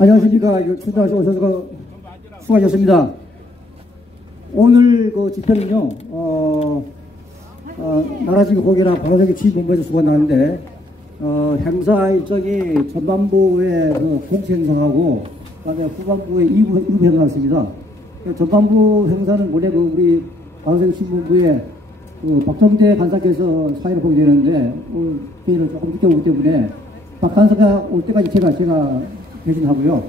안녕하십니까. 출동하시 오셔서 수고하셨습니다. 오늘 그 집회는요, 나라지기 고개나 바로서기 지휘본부에서 수고가 나는데, 행사 일정이 전반부의 그 공식행사하고, 그 다음에 후반부의 2부 행사가 있습니다. 전반부 행사는 원래 그 우리 바로서기 지휘본부의 그 박정대 간사께서 사회를 보게 되는데, 회의를 조금 늦게 오기 때문에, 박 간사가 올 때까지 제가 대신하고요.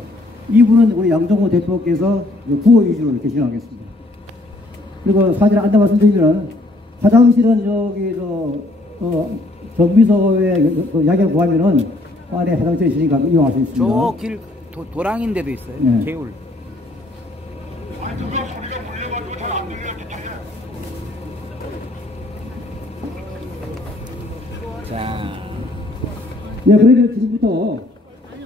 2부는 우리 양정호 대표께서 구호 위주로 이렇게 진행하겠습니다. 그리고 사실 안내 말씀드리면 화장실은 여기 정비소에 야기를 구하면은 안에 화장실이 있으니까 이용할 수 있습니다. 저 길 도랑인데도 있어요. 네. 개울. 자. 네, 그러면 지금부터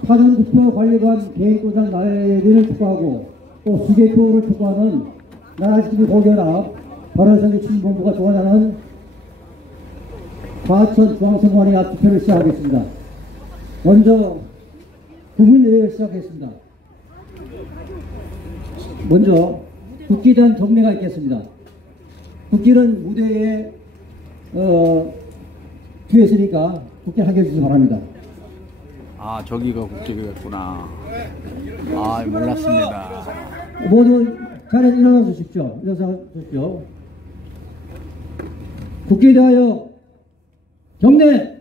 사전투표 관리관 개인도장 날개를 투표하고 또 수개표를 투표하는 나라지기 고결합 바로서기 지휘본부가 주관하는 과천 중앙선관위 앞 투표를 시작하겠습니다. 먼저 국민의회를 시작하겠습니다. 먼저 국기에 대한 경례가 있겠습니다. 국기는 무대에 뒤에 있으니까 국기 하게 해주시기 바랍니다. 아, 저기가 국기였구나. 아, 몰랐습니다. 모두 자리에서 일어나 주십시오. 일어나 주십시오. 국기에 대하여 경례!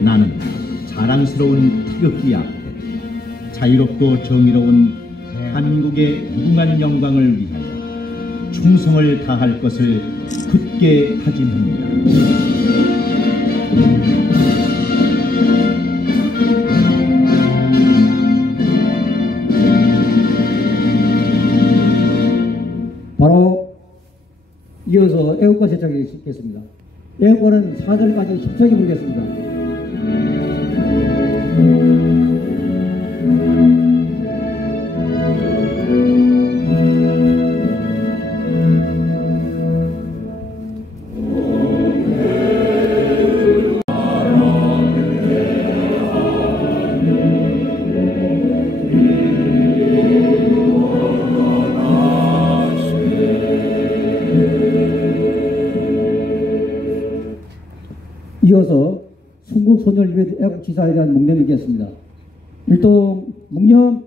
나는 자랑스러운 태극기 앞에 자유롭고 정의로운 대한민국의 무궁한 영광을 위하여 충성을 다할 것을 굳게 다짐합니다. 바로 이어서 애국가 제작이 있겠습니다. 애국가는 4절까지 10초에 부르겠습니다. 이어서 순국소녀를 위해 애국지사에 대한 묵념이 있겠습니다. 일동 묵념.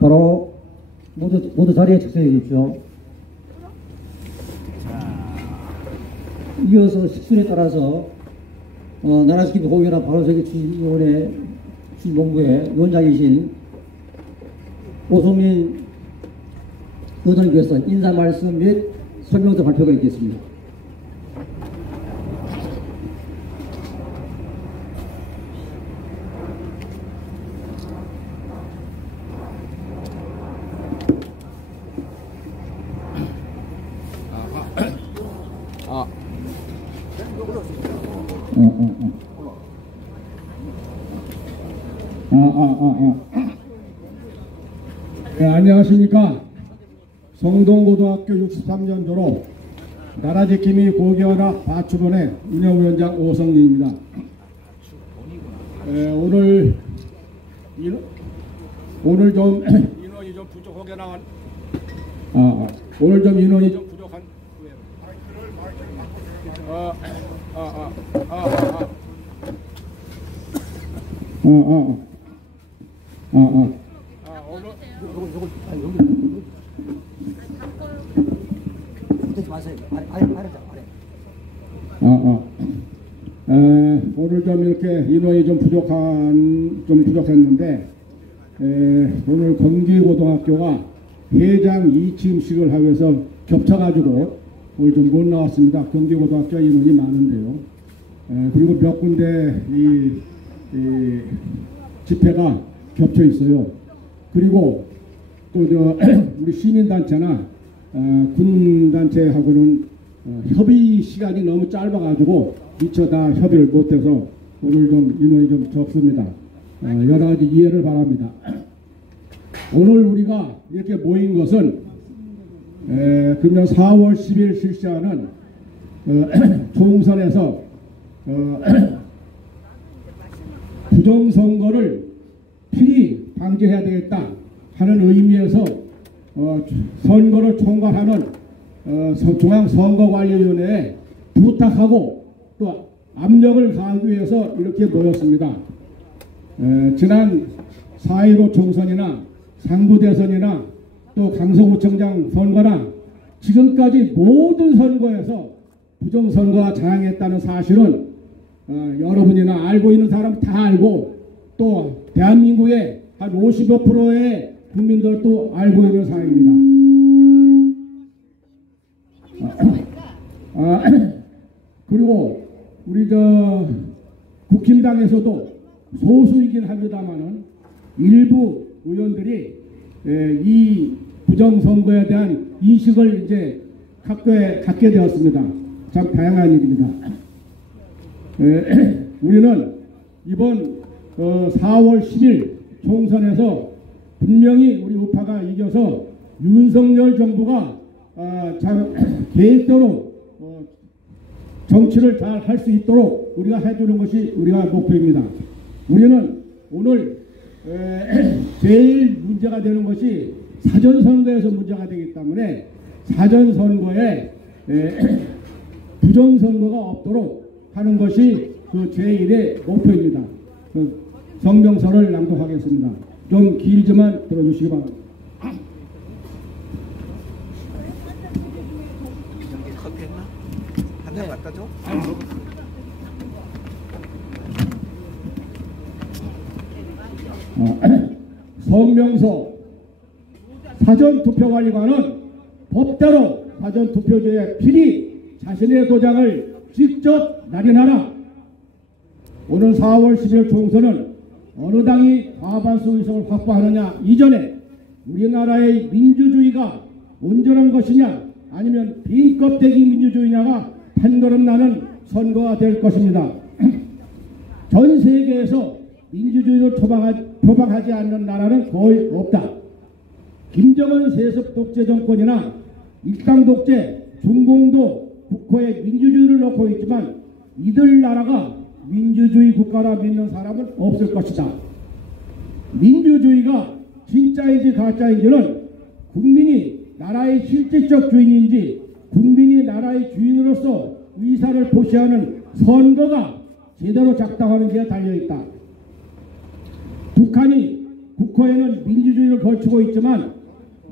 바로 모두 자리에 착석해 주십시오. 이어서 식순에 따라서 나라지기 고결합 바로서기 지휘위원회 지휘본부의 위원장이신 오성민 의원님께서 인사 말씀 및 설명서 발표가 있겠습니다. 네, 안녕하십니까. 성동고등학교 63년 졸업 나라지킴이 고기연합 바추본의 운영위원장 오성리입니다. 오늘 좀 인원이 좀 부족하게 나간 오늘 좀 인원이 좀 부족한 오늘 좀 이렇게 인원이 좀 부족했는데 오늘 경기고등학교가 회장 이침식을 하기 위해서 겹쳐가지고 오늘 좀 못 나왔습니다. 경기고등학교 인원이 많은데요. 그리고 몇 군데 이 집회가 겹쳐 있어요. 그리고 또 우리 시민단체나 군단체하고는 협의 시간이 너무 짧아가지고 미처 다 협의를 못해서 오늘 좀 인원이 좀 적습니다. 여러 가지 이해를 바랍니다. 오늘 우리가 이렇게 모인 것은 금년 4월 10일 실시하는 총선에서 부정선거를 필히 방지해야 되겠다 하는 의미에서 선거를 총괄하는 중앙선거관리위원회에 부탁하고 또 압력을 가하기 위해서 이렇게 모였습니다. 지난 4.15 총선이나 상부대선이나 또 강서구청장 선거나 지금까지 모든 선거에서 부정선거가 장악했다는 사실은 여러분이나 알고 있는 사람 다 알고 또 대한민국의 한 50%의 국민들도 알고 있는 사항입니다. 그리고 우리 국힘당에서도 소수이긴 합니다만은 일부 의원들이 이 부정선거에 대한 인식을 이제 갖게 되었습니다. 참 다양한 일입니다. 우리는 이번 4월 10일 총선에서 분명히 우리 우파가 이겨서 윤석열 정부가 참 계획대로 정치를 잘 할 수 있도록 우리가 해주는 것이 우리가 목표입니다. 우리는 오늘 제일 문제가 되는 것이 사전선거에서 문제가 되기 때문에 사전선거에 부정선거가 없도록 하는 것이 그 제1의 목표입니다. 성명서를 낭독하겠습니다. 좀 길지만 들어주시기 바랍니다. 한잔 갖다 줘? 성명서 사전투표관리관은 법대로 사전투표제에 필히 자신의 도장을 직접 날인하라. 오는 4월 10일 총선은 어느 당이 과반수 의석을 확보하느냐 이전에 우리나라의 민주주의가 온전한 것이냐 아니면 빈 껍데기 민주주의냐가 판가름 나는 선거가 될 것입니다. 전 세계에서 민주주의를 표방하지 않는 나라는 거의 없다. 김정은 세습 독재 정권이나 일당 독재, 중공도 북한에 민주주의를 놓고 있지만 이들 나라가 민주주의 국가라 믿는 사람은 없을 것이다. 민주주의가 진짜인지 가짜인지는 국민이 나라의 실질적 주인인지 국민이 나라의 주인으로서 의사를 표시하는 선거가 제대로 작동하는지에 달려있다. 북한이 국호에는 민주주의를 걸치고 있지만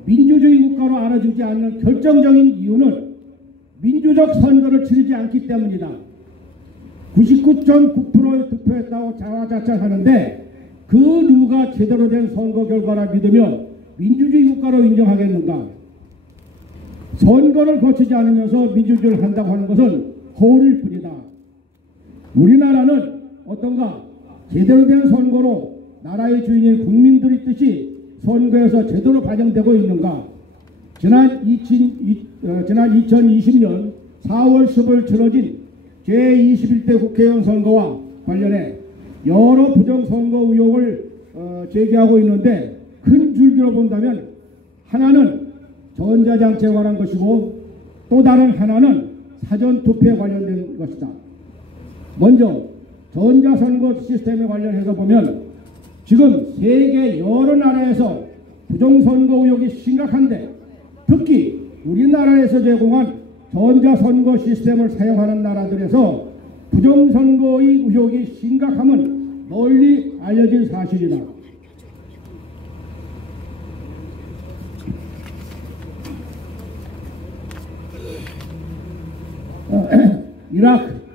민주주의 국가로 알아주지 않는 결정적인 이유는 민주적 선거를 치르지 않기 때문이다. 99.9%의 투표했다고 자화자찬하는데 그 누가 제대로 된 선거 결과라 믿으며 민주주의 국가로 인정하겠는가? 선거를 거치지 않으면서 민주주의를 한다고 하는 것은 허울일 뿐이다. 우리나라는 어떤가? 제대로 된 선거로 나라의 주인인 국민들의 뜻이 선거에서 제대로 반영되고 있는가? 지난 2020년 4월 10일 치러진 제21대 국회의원 선거와 관련해 여러 부정선거 의혹을 제기하고 있는데 큰 줄기로 본다면 하나는 전자장치에 관한 것이고 또 다른 하나는 사전투표에 관련된 것이다. 먼저 전자선거 시스템에 관련해서 보면 지금 세계 여러 나라에서 부정선거 의혹이 심각한데 특히 우리나라에서 제공한 전자선거 시스템을 사용하는 나라들에서 부정선거의 의혹이 심각함은 널리 알려진 사실이다.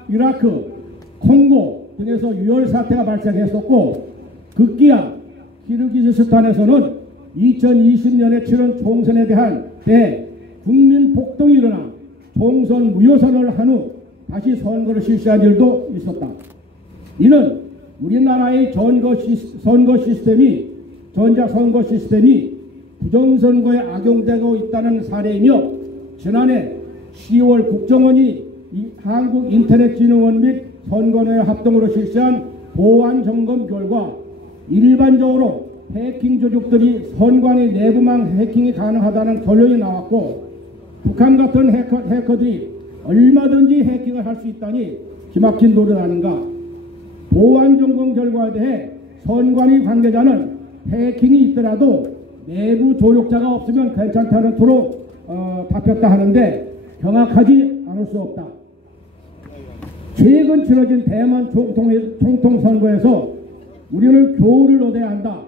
이라크, 콩고 등에서 유혈 사태가 발생했었고 급기야 키르기즈스탄에서는 2020년에 치른 총선에 대해 국민 폭동이 일어나 총선 무효선을 한 후 다시 선거를 실시한 일도 있었다. 이는 우리나라의 전자선거 시스템이 부정선거에 악용되고 있다는 사례이며 지난해 10월 국정원이 한국인터넷진흥원 및 선관회 합동으로 실시한 보안 점검 결과 일반적으로 해킹 조직들이 선관위 내부망 해킹이 가능하다는 결론이 나왔고 북한 같은 해커들이 얼마든지 해킹을 할 수 있다니 기막힌 노릇 아닌가. 보안 점검 결과에 대해 선관위 관계자는 해킹이 있더라도 내부 조력자가 없으면 괜찮다는 투로 답했다 하는데 정확하지 않을 수 없다. 최근 치러진 대만 총통선거에서 우리는 교훈을 얻어야 한다.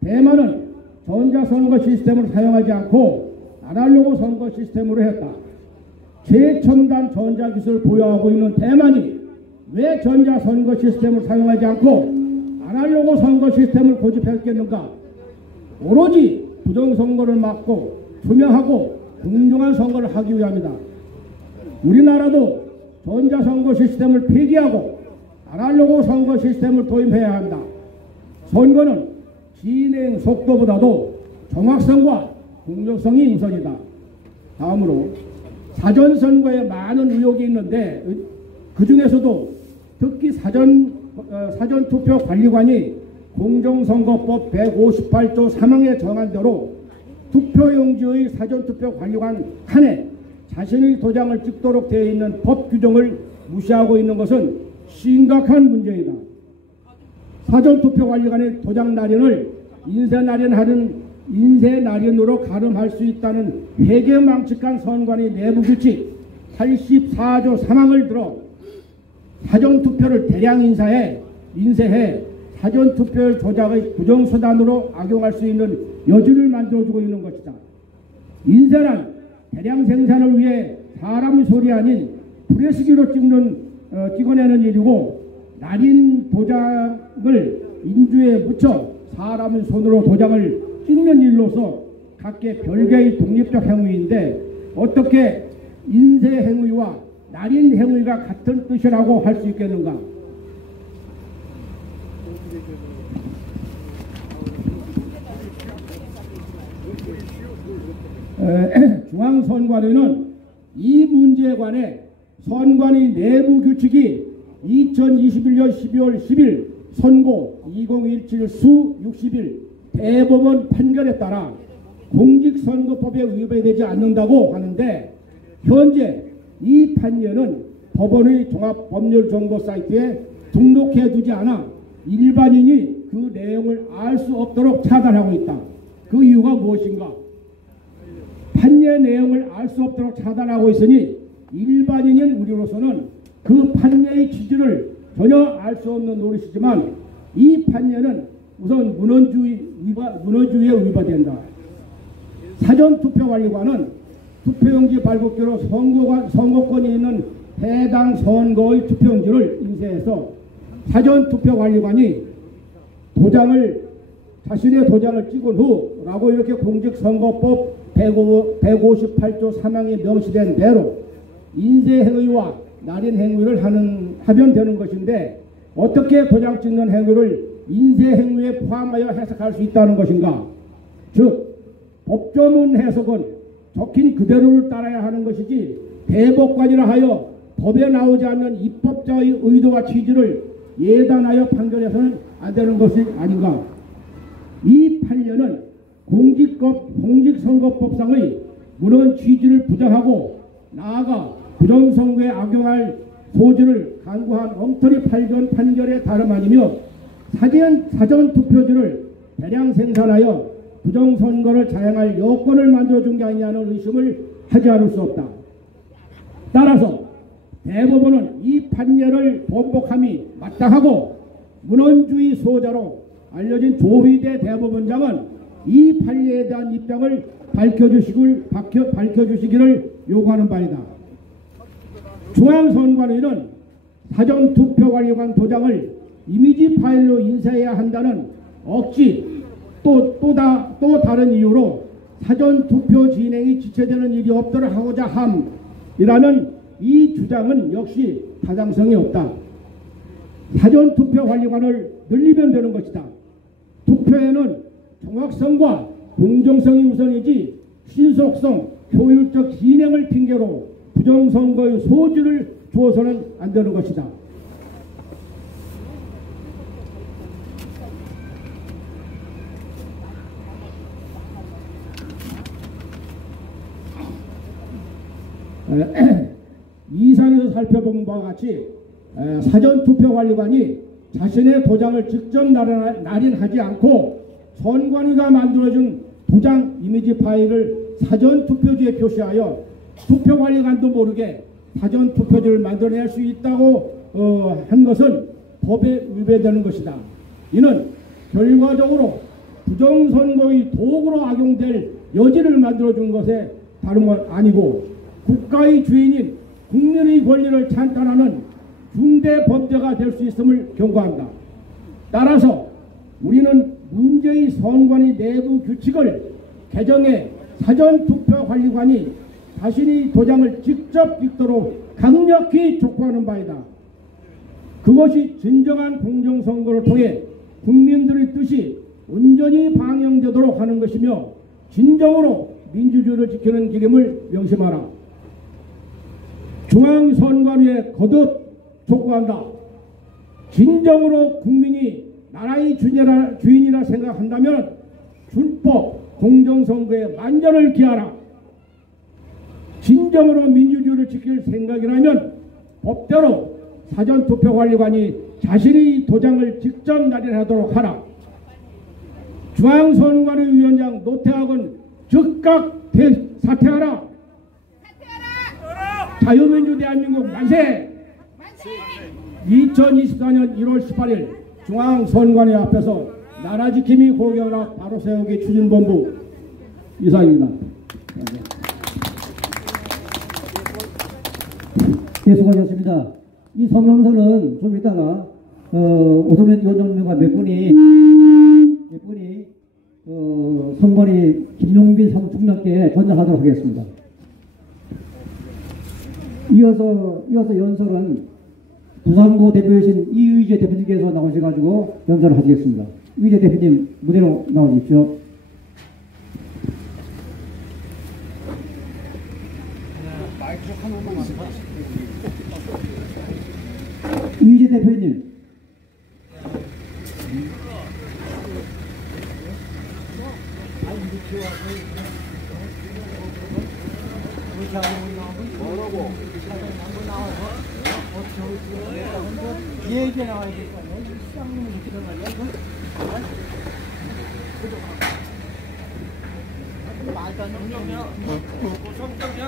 대만은 전자선거 시스템을 사용하지 않고 아날로그 선거 시스템으로 했다. 최첨단 전자기술을 보유하고 있는 대만이 왜 전자선거 시스템을 사용하지 않고 아날로그 선거 시스템을 고집했겠는가? 오로지 부정선거를 막고 투명하고 공정한 선거를 하기 위함이다. 우리나라도 전자선거 시스템을 폐기하고 아날로그 선거 시스템을 도입해야 한다. 선거는 진행 속도보다도 정확성과 공정성이 우선이다. 다음으로 사전선거에 많은 의혹이 있는데 그 중에서도 특히 사전투표 관리관이 공정선거법 158조 3항에 정한 대로 투표용지의 사전투표 관리관 칸에 자신의 도장을 찍도록 되어 있는 법 규정을 무시하고 있는 것은 심각한 문제이다. 사전투표 관리관의 도장 날인을 인쇄 날인으로 가름할 수 있다는 회계망측한 선관위 내부 규칙 84조 3항을 들어 사전투표를 대량 인쇄해 사전투표 조작의 부정수단으로 악용할 수 있는 여지를 만들어주고 있는 것이다. 인쇄란 대량 생산을 위해 사람의 손이 아닌 프레스기로 찍어내는 일이고 날인 도장을 인주에 묻혀 사람의 손으로 도장을 찍는 일로서 각계 별개의 독립적 행위인데 어떻게 인쇄 행위와 날인 행위가 같은 뜻이라고 할 수 있겠는가? 중앙선관위는 이 문제에 관해 선관위 내부 규칙이 2021년 12월 10일 선고 2017 수 60일 대법원 판결에 따라 공직선거법에 위배되지 않는다고 하는데 현재 이 판례는 법원의 종합법률정보 사이트에 등록해 두지 않아 일반인이 그 내용을 알 수 없도록 차단하고 있다. 그 이유가 무엇인가? 판례 내용을 알 수 없도록 차단하고 있으니 일반인인 우리로서는 그 판례의 취지를 전혀 알 수 없는 노릇이지만 이 판례는 우선 문헌주의에 위반된다. 사전투표관리관은 투표용지 발급기로 선거권이 있는 해당 선거의 투표용지를 인쇄해서 사전투표관리관이 자신의 도장을 찍은 후라고 이렇게 공직선거법 158조 3항에 명시된 대로 인쇄 행위와 날인 행위를 하면 되는 것인데 어떻게 도장 찍는 행위를 인쇄 행위에 포함하여 해석할 수 있다는 것인가? 즉 법조문 해석은 적힌 그대로를 따라야 하는 것이지 대법관이라 하여 법에 나오지 않는 입법자의 의도와 취지를 예단하여 판결해서는 안 되는 것이 아닌가? 이 판례는 공직선거법상의 문헌 취지를 부정하고 나아가 부정선거에 악용할 소지를 강구한 엉터리 판결에 다름 아니며 사전투표지를 대량 생산하여 부정선거를 자행할 여건을 만들어준 게 아니냐는 의심을 하지 않을 수 없다. 따라서 대법원은 이 판례를 번복함이 마땅하고 문헌주의 수호자로 알려진 조희대 대법원장은 이 판례에 대한 입장을 밝혀주시기를 요구하는 바이다. 중앙선관위는 사전투표관리관 도장을 이미지 파일로 인쇄해야 한다는 억지 또 다른 이유로 사전투표 진행이 지체되는 일이 없도록 하고자 함이라는 이 주장은 역시 타당성이 없다. 사전투표관리관을 늘리면 되는 것이다. 투표에는 정확성과 공정성이 우선이지 신속성, 효율적 진행을 핑계로 부정선거의 소지를 주어서는 안 되는 것이다. 이상에서 살펴본 바와 같이 사전투표관리관이 자신의 도장을 직접 날인하지 않고 선관위가 만들어준 도장 이미지 파일을 사전투표지에 표시하여 투표관리관도 모르게 사전투표지를 만들어낼 수 있다고 한 것은 법에 위배되는 것이다. 이는 결과적으로 부정선거의 도구로 악용될 여지를 만들어준 것에 다른 건 아니고 국가의 주인인 국민의 권리를 찬탈하는 중대 범죄가 될 수 있음을 경고한다. 따라서 우리는 문재인 선관위 내부 규칙을 개정해 사전투표관리관이 자신의 도장을 직접 찍도록 강력히 촉구하는 바이다. 그것이 진정한 공정선거를 통해 국민들의 뜻이 온전히 반영되도록 하는 것이며 진정으로 민주주의를 지키는 길임을 명심하라. 중앙선관위에 거듭 촉구한다. 진정으로 국민이 나라의 주인이라 생각한다면 준법 공정선거에 만전을 기하라. 진정으로 민주주의를 지킬 생각이라면 법대로 사전투표관리관이 자신의 도장을 직접 날인하도록 하라. 중앙선관위 위원장 노태학은 즉각 사퇴하라. 자유민주 대한민국 만세! 2024년 1월 18일 중앙선관위 앞에서 나라지킴이 고경락 바로 세우기 추진본부 이상입니다. 네, 수고하셨습니다. 이 성명서는 좀 이따가 오선현 위원장님과 몇 분이 선관위 김용빈 사무총장께 전달하도록 하겠습니다. 이어서 연설은 부산고 대표이신 이의재 대표님께서 나오셔가지고 연설을 하시겠습니다. 이의재 대표님 무대로 나오십시오. 이의재 대표님. 얘기 나와야 될 거 아니야? 시장님이 이렇게 들어가냐? 말도 안 되는 거야. 성적이야.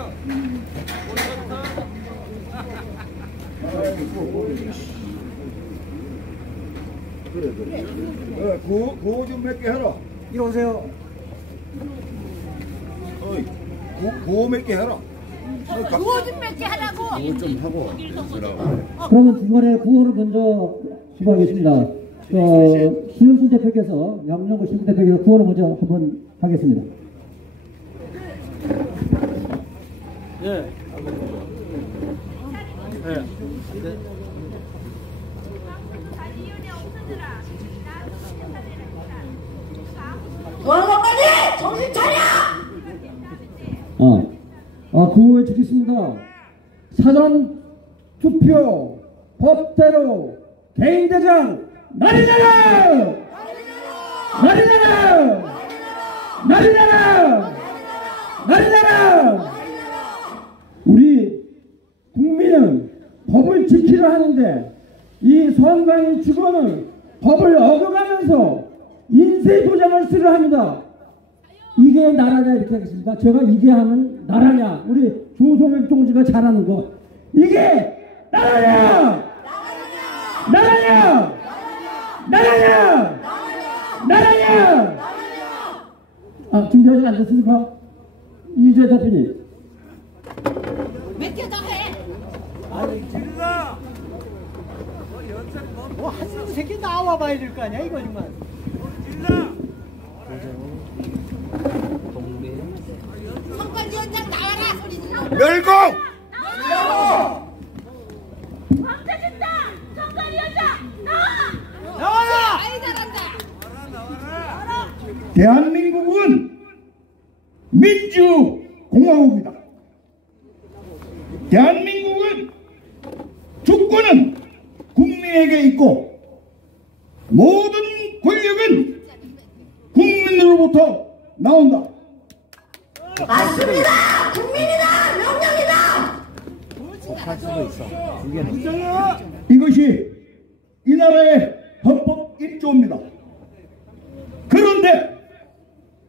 그래. 구호 좀 몇 개 해라. 이리 오세요. 구호 몇 개 해라. 구호 좀 몇 개 하라고. 구호 좀 하고. 그러면 중간에 구호를 먼저 시도하겠습니다. 신영수 대표께서, 양명구 신수 대표께서 구호를 먼저 한번 하겠습니다. 예. 중앙선관위 정신 차려. 구호에 주겠습니다. 사전 투표 법대로 개인대장 날리자라! 날리자라! 날리자라! 날리자라! 우리 법을 지키려 하는데 이 선관위 직원은 법을 어겨가면서 인쇄도장을 쓰려 합니다. 이게 나라냐 이렇게 하겠습니다. 제가 이게 하는 나라냐, 우리 조성일 동지가 잘하는 거, 이게 나라냐? 나라냐? 나라냐? 나라냐? 아, 준비하지 않았습니까? 이재 대표님. 몇 개 더 해. 뭐 한두 새끼 나와 봐야 될 거 아니야 이거 정말. 선관위원장 나와라 소리 질러. 멸공! 황태진다. 선관위원장 나와. 나와라. 아이 잘한다. 대한민국은 민주공화국입니다. 대한민국은 주권은 국민에게 있고 모든 권력은 국민으로부터 나온다. 맞습니다. 국민이다. 명령이다. 이것이 이 나라의 헌법 1조입니다. 그런데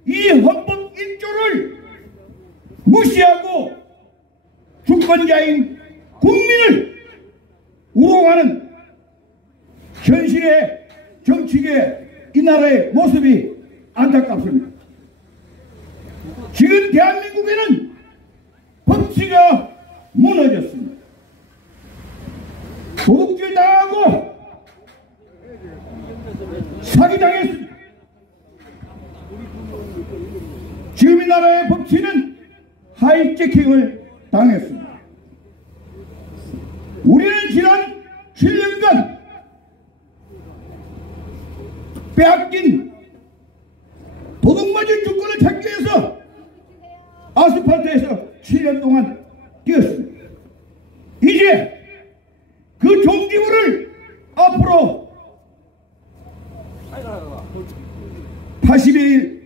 이 헌법 1조를 무시하고 주권자인 국민을 우롱하는 현실의 정치계 이 나라의 모습이 안타깝습니다. 지금 대한민국에는 법치가 무너졌습니다. 도둑질 당하고 사기당했습니다. 지금 이 나라의 법치는 하이제킹을 당했습니다. 우리는 지난 7년간 빼앗긴 도둑맞은 주권을 찾기 위해서 아스팔트에서 7년 동안 뛰었습니다. 이제 그 종지부를 앞으로 80일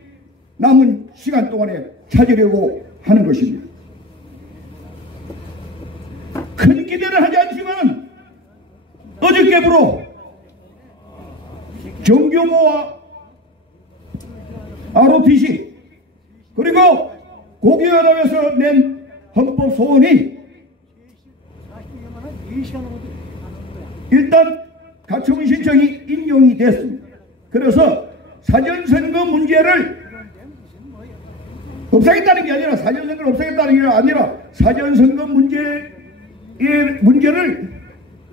남은 시간 동안에 찾으려고 하는 것입니다. 큰 기대를 하지 않지만 어저께부로 정교모와 ROTC 그리고 고기연합에서 낸 헌법 소원이 일단 가처분 신청이 인용이 됐습니다. 그래서 사전선거 문제를 없애겠다는 게 아니라 사전선거를 없애겠다는 게 아니라 사전선거 문제를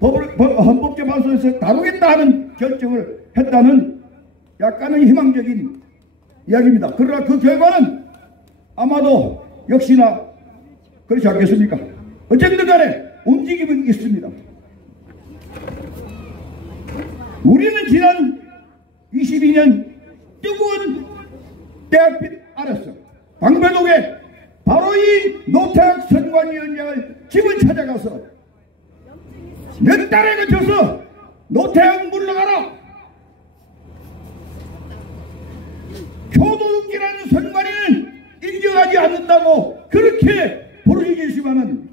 헌법재판소에서 다루겠다 하는 결정을 했다는 약간은 희망적인 이야기입니다. 그러나 그 결과는 아마도 역시나 그렇지 않겠습니까? 어쨌든 간에 움직임은 있습니다. 우리는 지난 22년 뜨거운 대학빛 아래서 방배동에 바로 이 노태학 선관위원장을 집을 찾아가서 몇 달에 걸쳐서 노태학 물러가라, 표도둑질하는 선관위는 인정하지 않는다고 그렇게 부르짖으시면은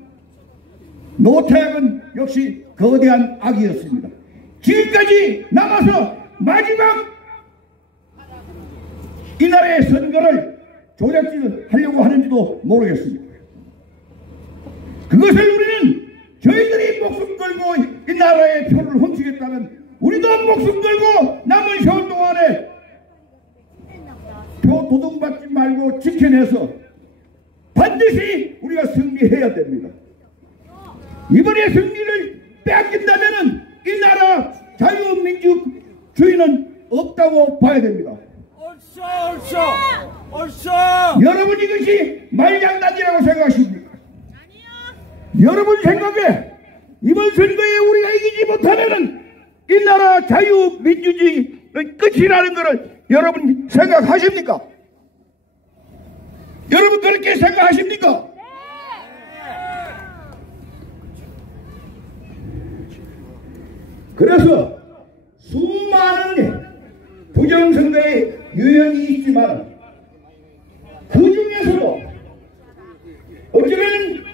노태학은 역시 거대한 악이었습니다. 지금까지 남아서 마지막 이 나라의 선거를 조작질을 하려고 하는지도 모르겠습니다. 그것을 우리는 저희들이 목숨 걸고 이 나라의 표를 훔치겠다는, 우리도 목숨 걸고 남은 세월 동안에 표 도둑받지 말고 지켜내서 반드시 우리가 승리해야 됩니다. 이번에 승리를 빼앗긴다면 이 나라 자유민주주의는 없다고 봐야 됩니다. 여러분 이것이 말장난이라고 생각하십니까? 여러분 생각에 이번 선거에 우리가 이기지 못하면은 이 나라 자유민주주의의 끝이라는 것을 여러분 생각하십니까? 여러분 그렇게 생각하십니까? 그래서 수많은 부정선거의 유형이 있지만 그 중에서도 어쩌면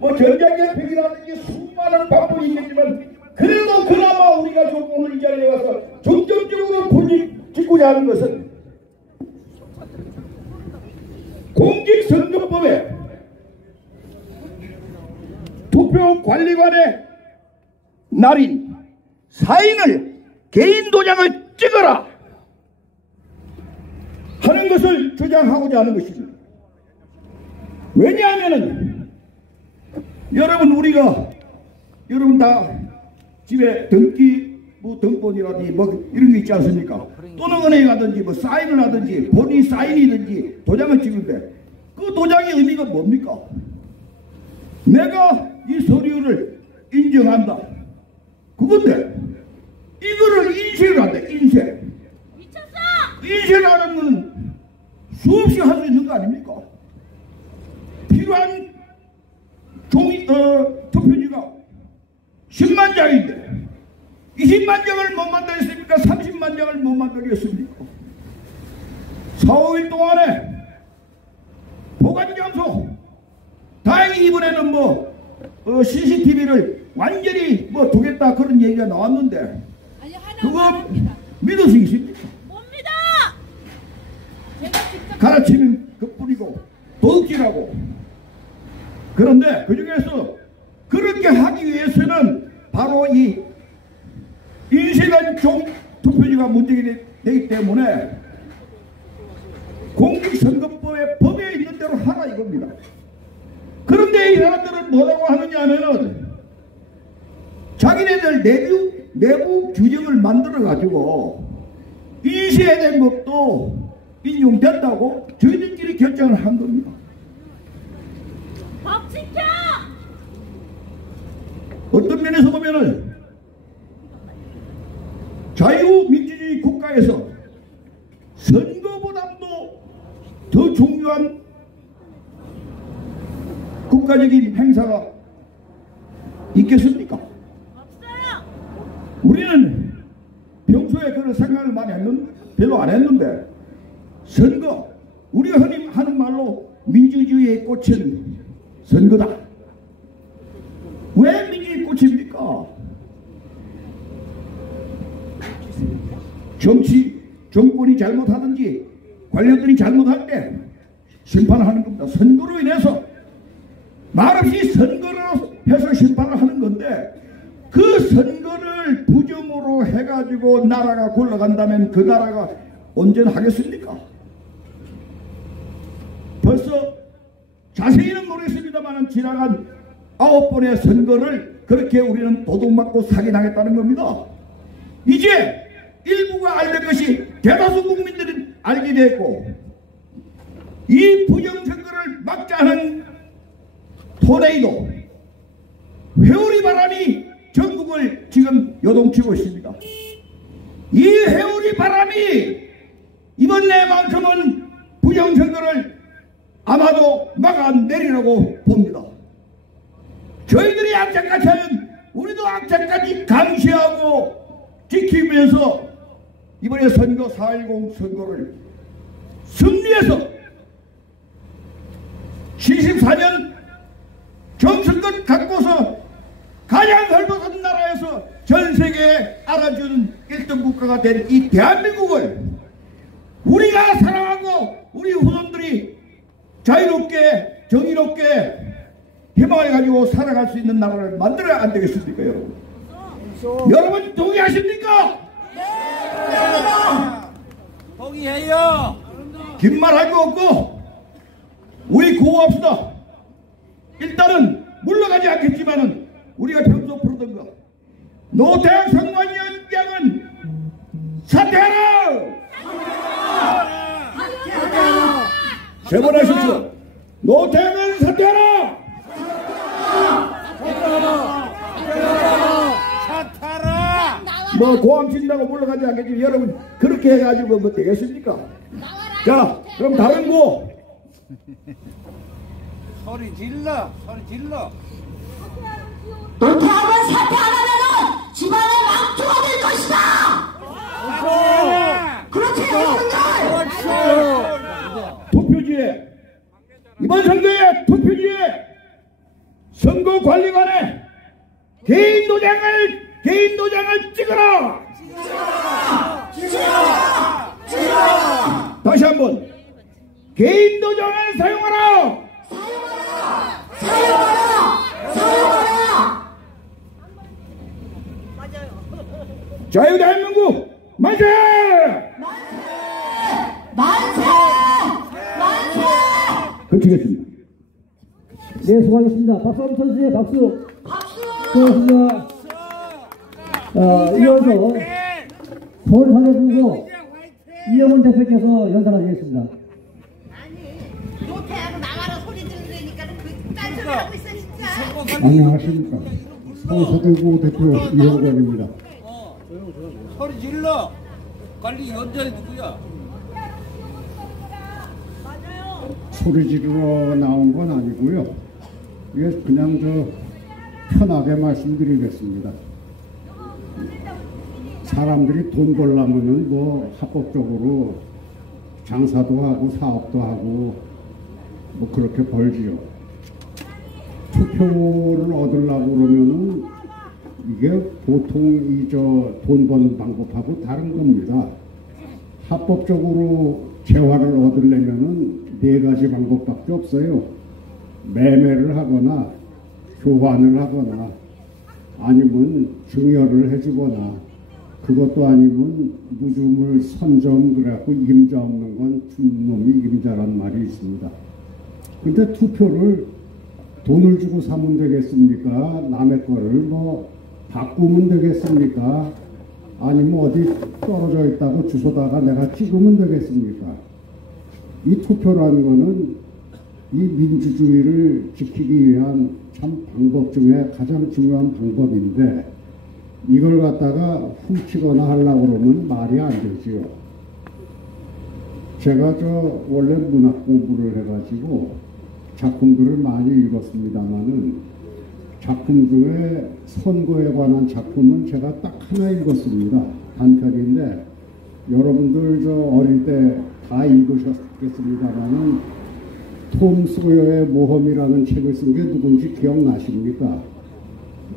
전자개혁이라든지 수많은 수많은 방법이 있겠지만 그래도 그나마 우리가 좀 오늘 이 자리에 와서 중점적으로 짚고자 하는 것은 공직선거법에 투표관리관의 날인 사인을 개인 도장을 찍어라 하는 것을 주장하고자 하는 것입니다. 왜냐하면은 여러분 다 집에 등기 뭐 등본이라든지 뭐 이런 게 있지 않습니까? 또는 은행에 가든지 뭐 사인을 하든지 본인 사인이든지 도장을 찍는데 그 도장의 의미가 뭡니까? 내가 이 서류를 인정한다. 그건데 이거를 인쇄를 한다. 인쇄. 인쇄라는 건 수없이 할 수 있는 거 아닙니까? 필요한 종이 투표지가 10만 장인데 20만 장을 못 만들겠습니까? 30만 장을 못 만들겠습니까? 4, 5일 동안에 보관장소 다행히 이번에는 CCTV를 완전히 두겠다 그런 얘기가 나왔는데 그거 믿을 수 있습니까? 뭡니다. 가르치는 그뿐이고 도둑질하고. 그런데 그 중에서 그렇게 하기 위해서는 바로 이 인쇄된 투표지가 문제가 되기 때문에 공직선거법의 법에 있는 대로 하라 이겁니다. 그런데 이 사람들은 뭐라고 하느냐 하면은 자기네들 내부 규정을 만들어 가지고 인쇄된 것도 인용된다고 저희들끼리 결정을 한 겁니다. 법 지켜. 어떤 면에서 보면은 자유민주주의 국가에서 선거보다도 더 중요한 국가적인 행사가 있겠습니까? 없어요. 우리는 평소에 그런 생각을 별로 안 했는데 선거, 우리가 흔히 하는 말로 민주주의의 꽃은 선거다. 왜 민주주의 꽃입니까? 정권이 잘못하든지 관료들이 잘못할 때 심판을 하는 겁니다. 선거로 인해서 말없이 선거를 해서 심판을 하는 건데 그 선거를 부정으로 해가지고 나라가 굴러간다면 그 나라가 온전하겠습니까? 벌써 자세히는 모르겠습니다만 지나간 9번의 선거를 그렇게 우리는 도둑맞고 사기당했다는 겁니다. 이제 일부가 알될 것이 대다수 국민들은 알게 됐고 이 부정선거를 막자는 토네이도 회오리 바람이 전국을 지금 요동치고 있습니다. 이 회오리 바람이 이번 내만큼은 부정선거를 아마도 막아내리라고 봅니다. 저희들이 악착같이 하면 우리도 악착같이 감시하고 지키면서 이번에 선거 4.10 선거를 승리해서 74년 정선것 갖고서 가장 헐벗은 나라에서 전 세계에 알아주는 1등 국가가 된 이 대한민국을 우리가 사랑하고 우리 후손들이 자유롭게 정의롭게 희망을 가지고 살아갈 수 있는 나라를 만들어야 안 되겠습니까, 여러분? 여러분 동의하십니까? 네! 동의해요. 긴 말 할 거 없고 우리 구호합시다. 일단은 물러가지 않겠지만은 우리가 평소 부르던 거 노태우 선관위원장은 사퇴하라! 세 번 하십시오. 노태우는 사퇴하라! 사퇴하라! 고함 친다고 물러가지 않겠지만 여러분 그렇게 해가지고 뭐 되겠습니까? 자, 그럼 다른 거 소리 질러. 노태우는 사퇴 안 하면은 집안의 망조가 될 것이다. 그렇지 여러분들. 투표지에 이번 선거에 투표지에 선거관리관에 개인 도장을 찍어라. 다시 한번 개인 도장을 사용하라. 자유대한민국 만세! 그치겠습니다. 네, 수고하셨습니다. 박수 한번 쳐주세요. 박수. 수고하셨습니다. 이어서 서울사회부고 이영훈 대표께서 연설하시겠습니다. 아니, 노태하고 나가라 소리 들으니까 그 딴소리 하고 있어 진짜. 안녕하십니까. 서울사회부 대표 이영관입니다. 소리 질러. 관리 연장이 누구야? 소리 지르러 나온 건 아니고요. 이게 그냥 편하게 말씀드리겠습니다. 사람들이 돈 벌려면은 뭐 합법적으로 장사도 하고 사업도 하고 뭐 그렇게 벌지요. 투표를 얻으려고 그러면은 이게 보통 돈 버는 방법하고 다른 겁니다. 합법적으로 재화를 얻으려면은 4가지 방법밖에 없어요. 매매를 하거나 교환을 하거나 아니면 증여를 해주거나 그것도 아니면 무주물 선점 그래갖고 임자 없는 건 놈이 임자란 말이 있습니다. 근데 투표를 돈을 주고 사면 되겠습니까? 남의 거를 뭐 바꾸면 되겠습니까? 아니면 어디 떨어져 있다고 주소다가 내가 찍으면 되겠습니까? 이 투표라는 거는 이 민주주의를 지키기 위한 참 방법 중에 가장 중요한 방법인데 이걸 갖다가 훔치거나 하려고 그러면 말이 안 되지요. 제가 원래 문학 공부를 해가지고 작품들을 많이 읽었습니다만은 작품 중에 선거에 관한 작품은 제가 딱 하나 읽었습니다. 단편인데 여러분들 어릴 때 다 읽으셨겠습니다만은 톰 소여의 모험이라는 책을 쓴 게 누군지 기억나십니까?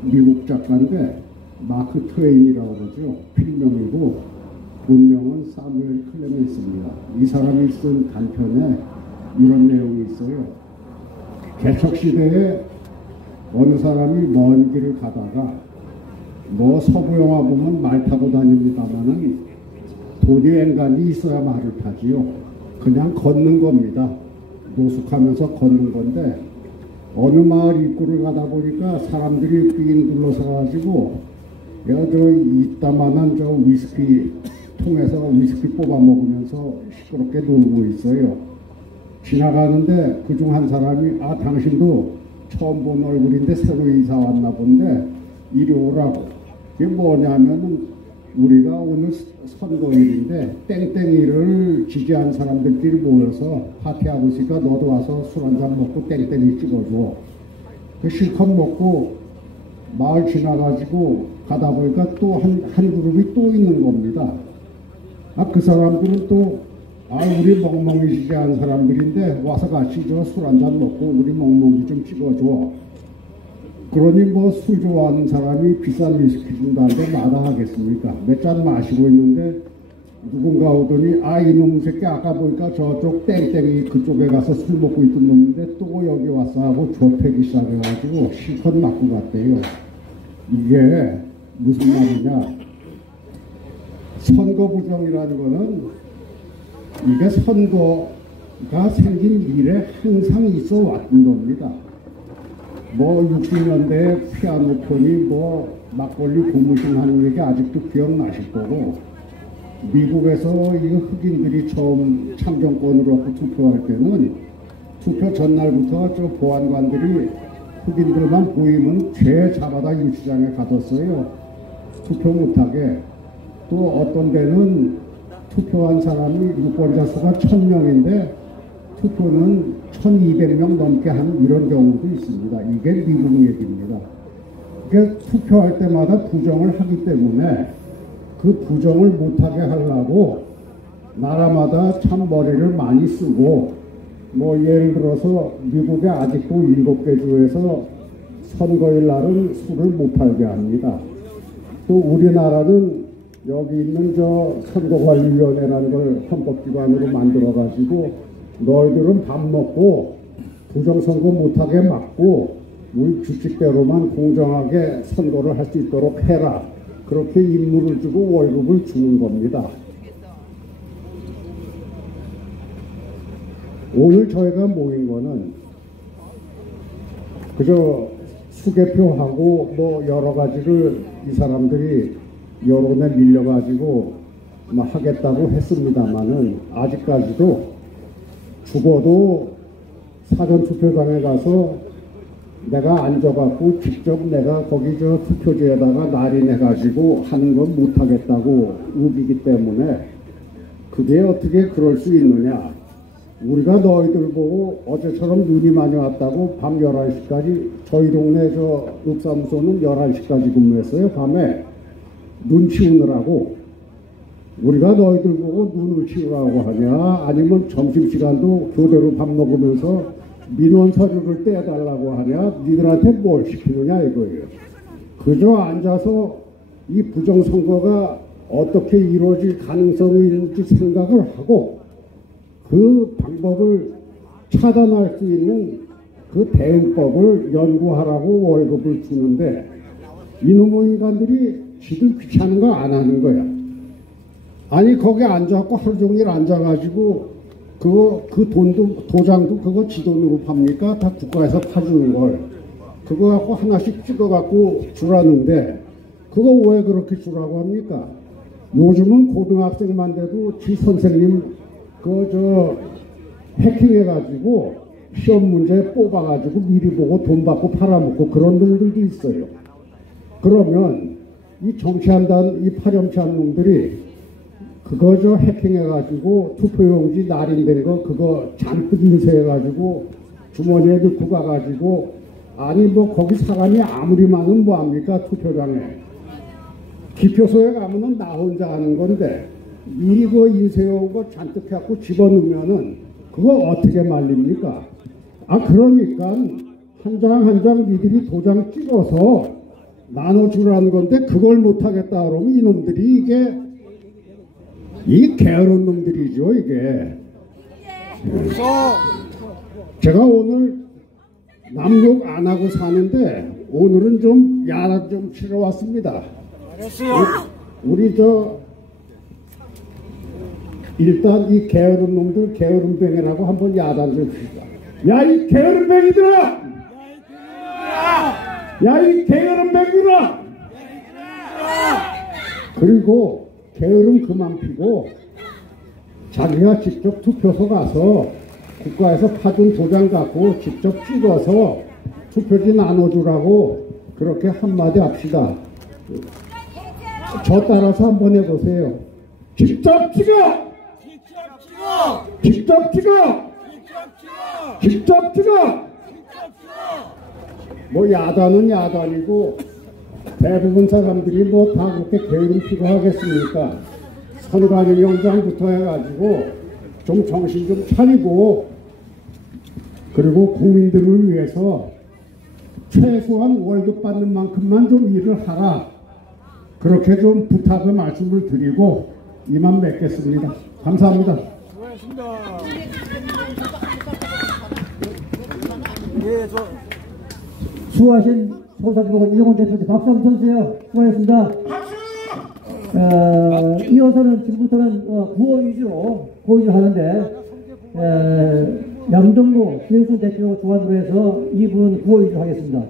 미국 작가인데 마크 트웨인이라고 그러죠. 필명이고 본명은 사무엘 클레멘스입니다. 이 사람이 쓴 단편에 이런 내용이 있어요. 개척시대에 어느 사람이 먼 길을 가다가 뭐 서부 영화 보면 말 타고 다닙니다만은 돈이 앵간히 있어야 말을 타지요. 그냥 걷는 겁니다. 노숙하면서 걷는 건데 어느 마을 입구를 가다 보니까 사람들이 삥 둘러서 가지고 이따만한 위스키 통에서 위스키 뽑아 먹으면서 시끄럽게 놀고 있어요. 지나가는데 그중 한 사람이 당신도 처음 본 얼굴인데 새로 이사 왔나 본데 이리 오라고. 이게 뭐냐면은 우리가 오늘 선거일인데 땡땡이를 지지한 사람들끼리 모여서 파티하고 있으니까 너도 와서 술 한잔 먹고 땡땡이 찍어줘. 그 실컷 먹고 마을 지나가지고 가다 보니까 또 한 그룹이 또 있는 겁니다. 그 사람들은 또 우리 멍멍이 지지한 사람들인데 와서 같이 술 한잔 먹고 우리 멍멍이 좀 찍어줘. 그러니 뭐 술 좋아하는 사람이 비싼 위스키 준다는데 마다하겠습니까? 몇 잔 마시고 있는데 누군가 오더니 이놈 새끼 아까 보니까 저쪽 땡땡이 그쪽에 가서 술 먹고 있던 놈인데 또 여기 와서 하고 좁히기 시작해가지고 실컷 맞고 갔대요. 이게 무슨 말이냐? 선거 부정이라는 거는 이게 선거가 생긴 일에 항상 있어 왔던 겁니다. 뭐 60년대에 피아노 폰이 막걸리 고무신 하는 얘기 아직도 기억나실 거고 미국에서 이 흑인들이 처음 참정권으로 투표할 때는 투표 전날부터 보안관들이 흑인들만 보이면 죄 잡아다 유치장에 가뒀어요. 투표 못하게. 또 어떤 데는 투표한 사람이 유권자 수가 1000명인데 투표는 1200명 넘게 하는 이런 경우도 있습니다. 이게 미국 얘기입니다. 이게 투표할 때마다 부정을 하기 때문에 그 부정을 못하게 하려고 나라마다 참 머리를 많이 쓰고 예를 들어서 미국에 아직도 7개 주에서 선거일 날은 술을 못 팔게 합니다. 또 우리나라는 여기 있는 저 선거관리위원회라는 걸 헌법기관으로 만들어가지고 너희들은 밥 먹고 부정선거 못하게 막고 우리 규칙대로만 공정하게 선거를 할 수 있도록 해라. 그렇게 임무를 주고 월급을 주는 겁니다. 오늘 저희가 모인 거는 그저 수개표하고 뭐 여러 가지를 이 사람들이 여론에 밀려가지고 뭐 하겠다고 했습니다만은 아직까지도 죽어도 사전투표장에 가서 내가 앉아갖고 직접 내가 거기 저 투표지에다가 날인해가지고 하는 건 못하겠다고 우기기 때문에 그게 어떻게 그럴 수 있느냐. 우리가 너희들 보고 어제처럼 눈이 많이 왔다고 밤 11시까지 저희 동네 저 읍사무소는 11시까지 근무했어요. 밤에 눈 치우느라고. 우리가 너희들 보고 눈을 치우라고 하냐 아니면 점심시간도 교대로 밥 먹으면서 민원 서류를 떼달라고 하냐 니들한테 뭘 시키느냐 이거예요. 그저 앉아서 이 부정선거가 어떻게 이루어질 가능성이 있는지 생각을 하고 그 방법을 차단할 수 있는 그 대응법을 연구하라고 월급을 주는데 이놈의 인간들이 지들 귀찮은 거 안 하는 거야. 아니 거기 앉아갖고 하루 종일 앉아가지고 그 돈도 도장도 그거 지 돈으로 팝니까? 다 국가에서 파주는 걸 그거 갖고 하나씩 찍어갖고 주라는데 그거 왜 그렇게 주라고 합니까? 요즘은 고등학생만 돼도 지 선생님 해킹해가지고 시험 문제 뽑아가지고 미리 보고 돈 받고 팔아먹고 그런 놈들도 있어요. 그러면 이 정치한다는 이 파렴치한 놈들이 그거 해킹해가지고 투표용지 날인된 거 그거 잔뜩 인쇄해가지고 주머니에 넣고 가가지고 아니 뭐 거기 사람이 아무리 많으면 뭐합니까 투표장에 기표소에 가면은 나 혼자 하는 건데 미리 그 인쇄용 거 잔뜩 해갖고 집어넣으면은 그거 어떻게 말립니까? 그러니까 한 장 한 장 니들이 도장 찍어서 나눠주라는 건데 그걸 못하겠다 그러면 이놈들이 이게 이 게으른 놈들이죠 이게. 제가 오늘 남욕 안 하고 사는데 오늘은 좀 야단 좀 치러 왔습니다. 우리 일단 이 게으른 놈들 게으름뱅이라고 한번 야단 좀 칩시다. 야 이 게으름뱅이들아! 야 이 게으름뱅이들아! 그리고 게으름 그만 피고 자기가 직접 투표소 가서 국가에서 파준 도장 갖고 직접 찍어서 투표지 나눠주라고 그렇게 한마디 합시다. 저 따라서 한번 해보세요. 직접 찍어! 직접 찍어! 직접 찍어! 뭐 야단은 야단이고 대부분 사람들이 뭐 다 그렇게 게으름 피고 하겠습니까? 선관위원장부터 해가지고 좀 정신 좀 차리고 그리고 국민들을 위해서 최소한 월급 받는 만큼만 좀 일을 하라. 그렇게 좀 부탁을 말씀을 드리고 이만 맺겠습니다. 감사합니다. 수고하셨습니다. 수고하신 서울사주보건 이용원 대표님 박수 한번 쳐주세요. 수고하셨습니다. 이어서는 지금부터는 구호 위주로 하는데 양정모 지영수 대표 주관으로 해서 2분 구호 위주로 하겠습니다.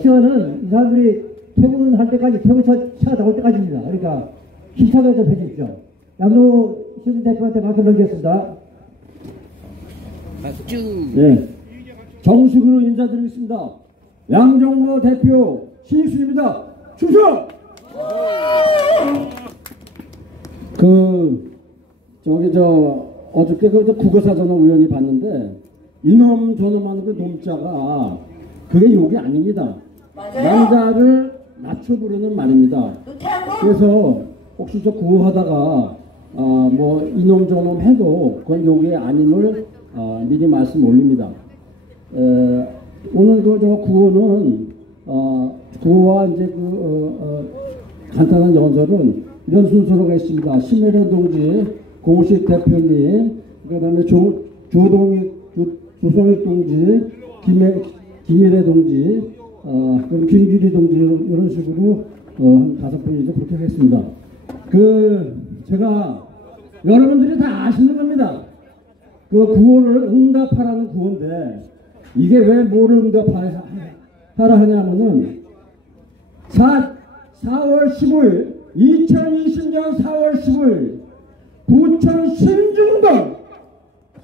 시간은 이 사람들이 퇴근할 때까지 퇴근차가 나올 때까지입니다. 그러니까 힘차게 좀 해주십시오. 양정모 지영수 대표한테 박수 넘기겠습니다. 네. 정식으로 인사드리겠습니다. 양정모 대표 신익순입니다. 충성! 어저께 국어사전을 우연히 봤는데 이놈 저놈 하는 그 놈자가 그게 욕이 아닙니다. 남자를 낮춰 부르는 말입니다. 그래서 혹시 저 구호하다가 뭐 이놈 저놈 해도 그건 욕이 아님을 미리 말씀 올립니다. 오늘 저 구호는 구호와 이제 간단한 연설은 이런 순서로 가겠습니다. 심혜련 동지, 공식 대표님, 그다음에 조성익 동지, 김일혜 동지, 그럼 김규리 동지 이런 식으로 한 5분이서 그렇게 하겠습니다. 제가 여러분들이 다 아시는 겁니다. 그 구호를 응답하라는 구호인데 이게 왜 뭐를 응답하라 하냐면은 4월 10일 2020년 4월 10일 부천 신중동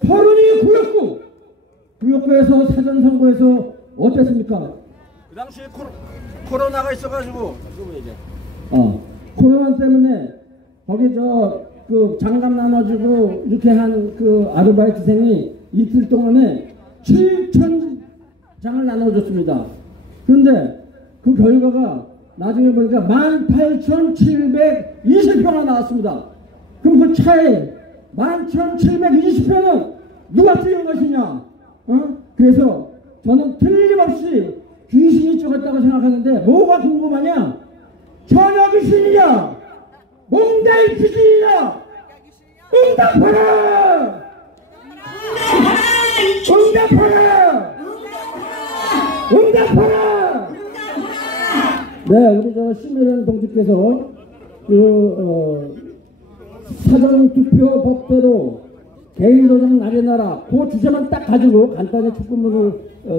서른이 구역구에서 사전선거에서 어땠습니까? 그 당시에 코로나가 있어가지고 코로나 때문에 거기 장갑 나눠주고 이렇게 한 아르바이트생이 이틀 동안에 7,000장을 나눠줬습니다. 그런데 그 결과가 나중에 보니까 18,720표가 나왔습니다. 그럼 그 차에 11,720표는 누가 찍은 것이냐? 그래서 저는 틀림없이 귀신이 찍었다고 생각하는데 뭐가 궁금하냐? 전혀 귀신이냐? 몽달 귀신이냐? 응답하라! 응답하라! 네, 우리 심혜련 동지께서 사전투표 법대로 개인도장 날려놔라 그 주제만 딱 가지고 간단히 축구문을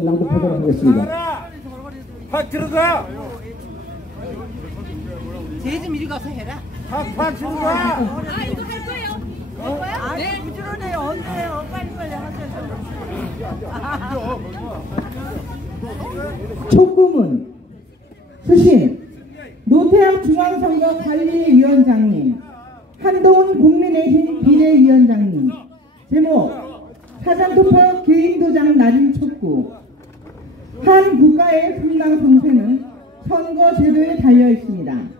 낭독하도록 하겠습니다. 확 들어가! 쟤 좀 이리 가서 해라. 확 들어가! 이거 할 거예요? 할 거야? 네, 부지런해. 언제요? 빨리빨리 하세요. 촉구문 수신 노태학 중앙선거관리위원장님, 한동훈 국민의힘 비례위원장님. 제목 사전투표 개인도장 날인 촉구. 한 국가의 흥망성쇠는 선거제도에 달려있습니다.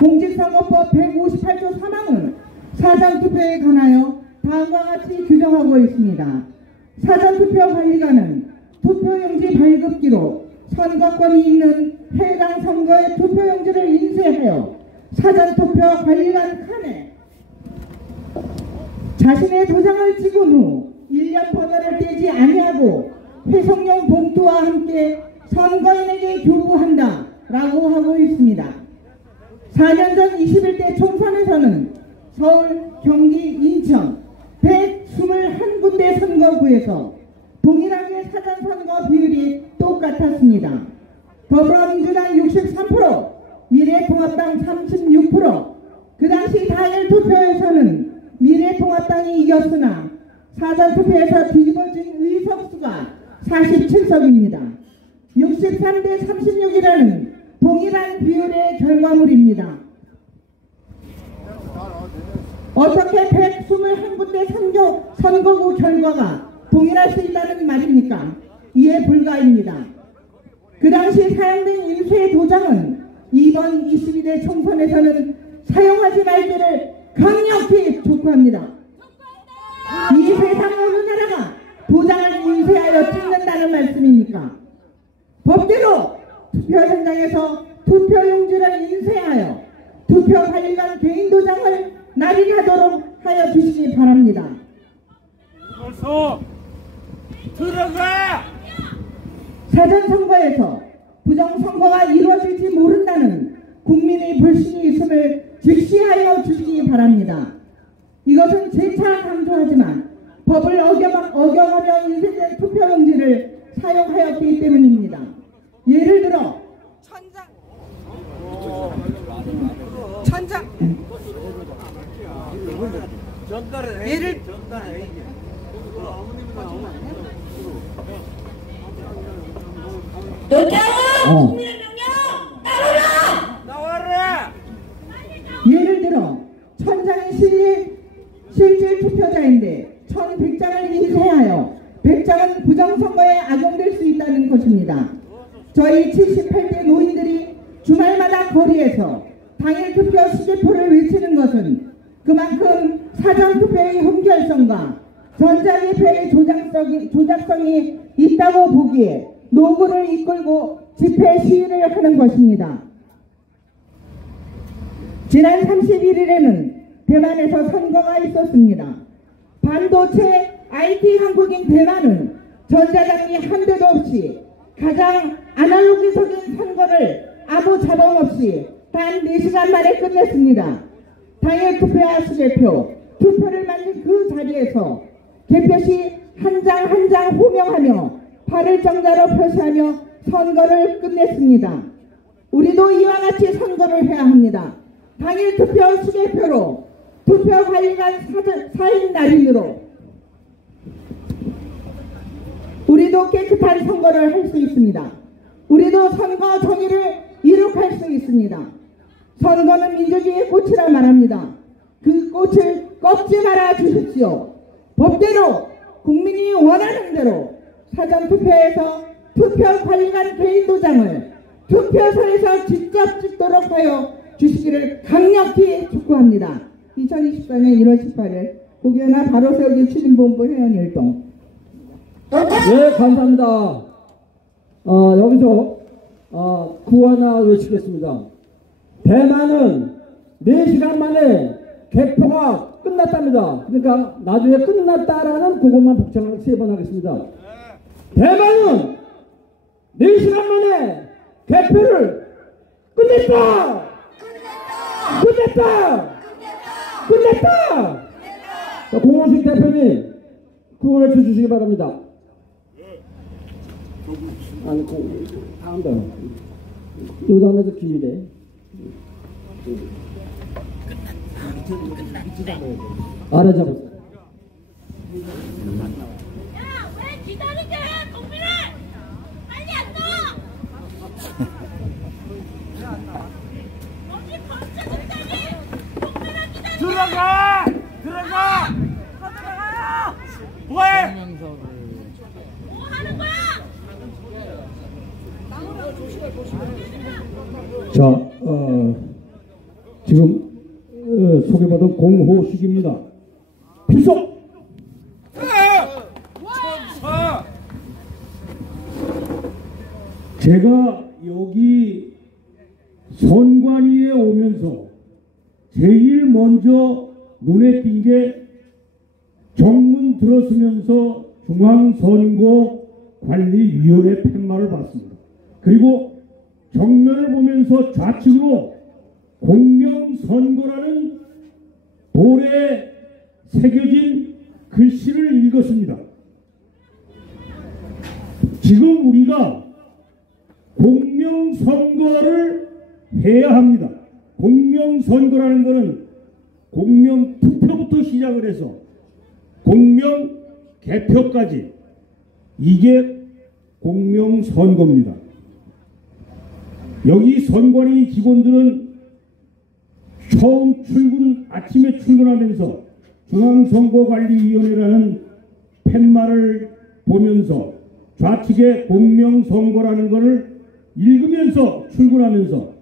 공직선거법 158조 3항은 사전투표에 관하여 다음과 같이 규정하고 있습니다. 사전투표관리관은 투표용지 발급기로 선거권이 있는 해당 선거의 투표용지를 인쇄하여 사전투표관리관 칸에 자신의 도장을 찍은 후 1년 번호를 떼지 아니하고 회송용 봉투와 함께 선거인에게 교부한다 라고 하고 있습니다. 4년 전 21대 총선에서는 서울, 경기, 인천 121군데 선거구에서 동일하게 사전선거 비율이 똑같았습니다. 더불어민주당 63%, 미래통합당 36%, 그 당시 단일 투표에서는 미래통합당이 이겼으나 사전투표에서 뒤집어진 의석수가 47석입니다. 63대 36이라는 동일한 비율의 결과물입니다. 어떻게 121군데 선거구 결과가 동일할 수 있다는 말입니까? 이해 불가입니다. 그 당시 사용된 인쇄 도장은 이번 22대 총선에서는 사용하지 말기를 강력히 촉구합니다. 이 세상 어느 나라가 도장을 인쇄하여 찍는다는 말씀입니까? 법대로 투표 현장에서 투표용지를 인쇄하여 투표관리관 개인도장을 날인하도록 하여 주시기 바랍니다. 벌써 들어가! 사전선거에서 부정선거가 이루어질지 모른다는 국민의 불신이 있음을 직시하여 주시기 바랍니다. 이것은 재차 강조하지만 법을 어겨가며 인쇄된 투표용지를 사용하였기 때문입니다. 예를 들어 천장 예를 노태우 국민의 명령 나와라! 예를 들어 천장이 실질 투표자인데 1100장을 인쇄하여 100장은 부정선거에 악용될 수 있다는 것입니다. 저희 78대 노인들이 주말마다 거리에서 당일 투표 시계표를 외치는 것은 그만큼 사전투표의 흠결성과 전자개표의 조작성이 있다고 보기에 노고를 이끌고 집회 시위를 하는 것입니다. 지난 31일에는 대만에서 선거가 있었습니다. 반도체 IT 한국인 대만은 전자장비 한 대도 없이 가장 아날로그적인 선거를 아무 자본 없이 단 4시간 만에 끝냈습니다. 당일 투표와 수개표, 투표를 만든 그 자리에서 개표시 한 장 한 장 호명하며 발을 정자로 표시하며 선거를 끝냈습니다. 우리도 이와 같이 선거를 해야 합니다. 당일 투표 수개표로 투표 관리관 4인 날인으로 우리도 깨끗한 선거를 할 수 있습니다. 우리도 선거 정의를 이룩할 수 있습니다. 선거는 민주주의의 꽃이라 말합니다. 그 꽃을 꺾지 말아 주십시오. 법대로 국민이 원하는 대로 사전투표에서 투표관리관 개인 도장을 투표소에서 직접 찍도록 하여 주시기를 강력히 촉구합니다. 2024년 1월 18일 국연화 바로세우기 추진본부 회원일동. 네, 감사합니다. 여기서 구하나 외치겠습니다. 대만은 4시간 만에 개표가 끝났답니다. 그러니까 나중에 끝났다라는 그것만 복창을 3번 하겠습니다. 대만은 4시간 만에 개표를 끝냈다! 끝냈다! 끝냈다! 자, 공원식 대표님 그걸 해주시기 바랍니다. 아니, 다음 번. 요 다음에도 김이래. 알아잡았어. 야, 왜 기다리게 해, 동민아! 빨리 안 나와! 어디 벌써 적당히! 동민아 기다려! 들어가! 들어가! 들어가요! 뭐해? 뭐 하는 거야? 자, 지금 소개받은 공호식입니다. 필속! 제가 여기 선관위에 오면서 제일 먼저 눈에 띈 게 정문 들어서면서 중앙선거관리위원회 팻말을 봤습니다. 그리고 정면을 보면서 좌측으로 공명선거라는 돌에 새겨진 글씨를 읽었습니다. 지금 우리가 공명선거를 해야 합니다. 공명선거라는 것은 공명투표부터 시작을 해서 공명개표까지 이게 공명선거입니다. 여기 선관위 직원들은 처음 아침에 출근하면서 중앙선거관리위원회라는 팻말을 보면서 좌측에 공명선거라는 것을 읽으면서 출근하면서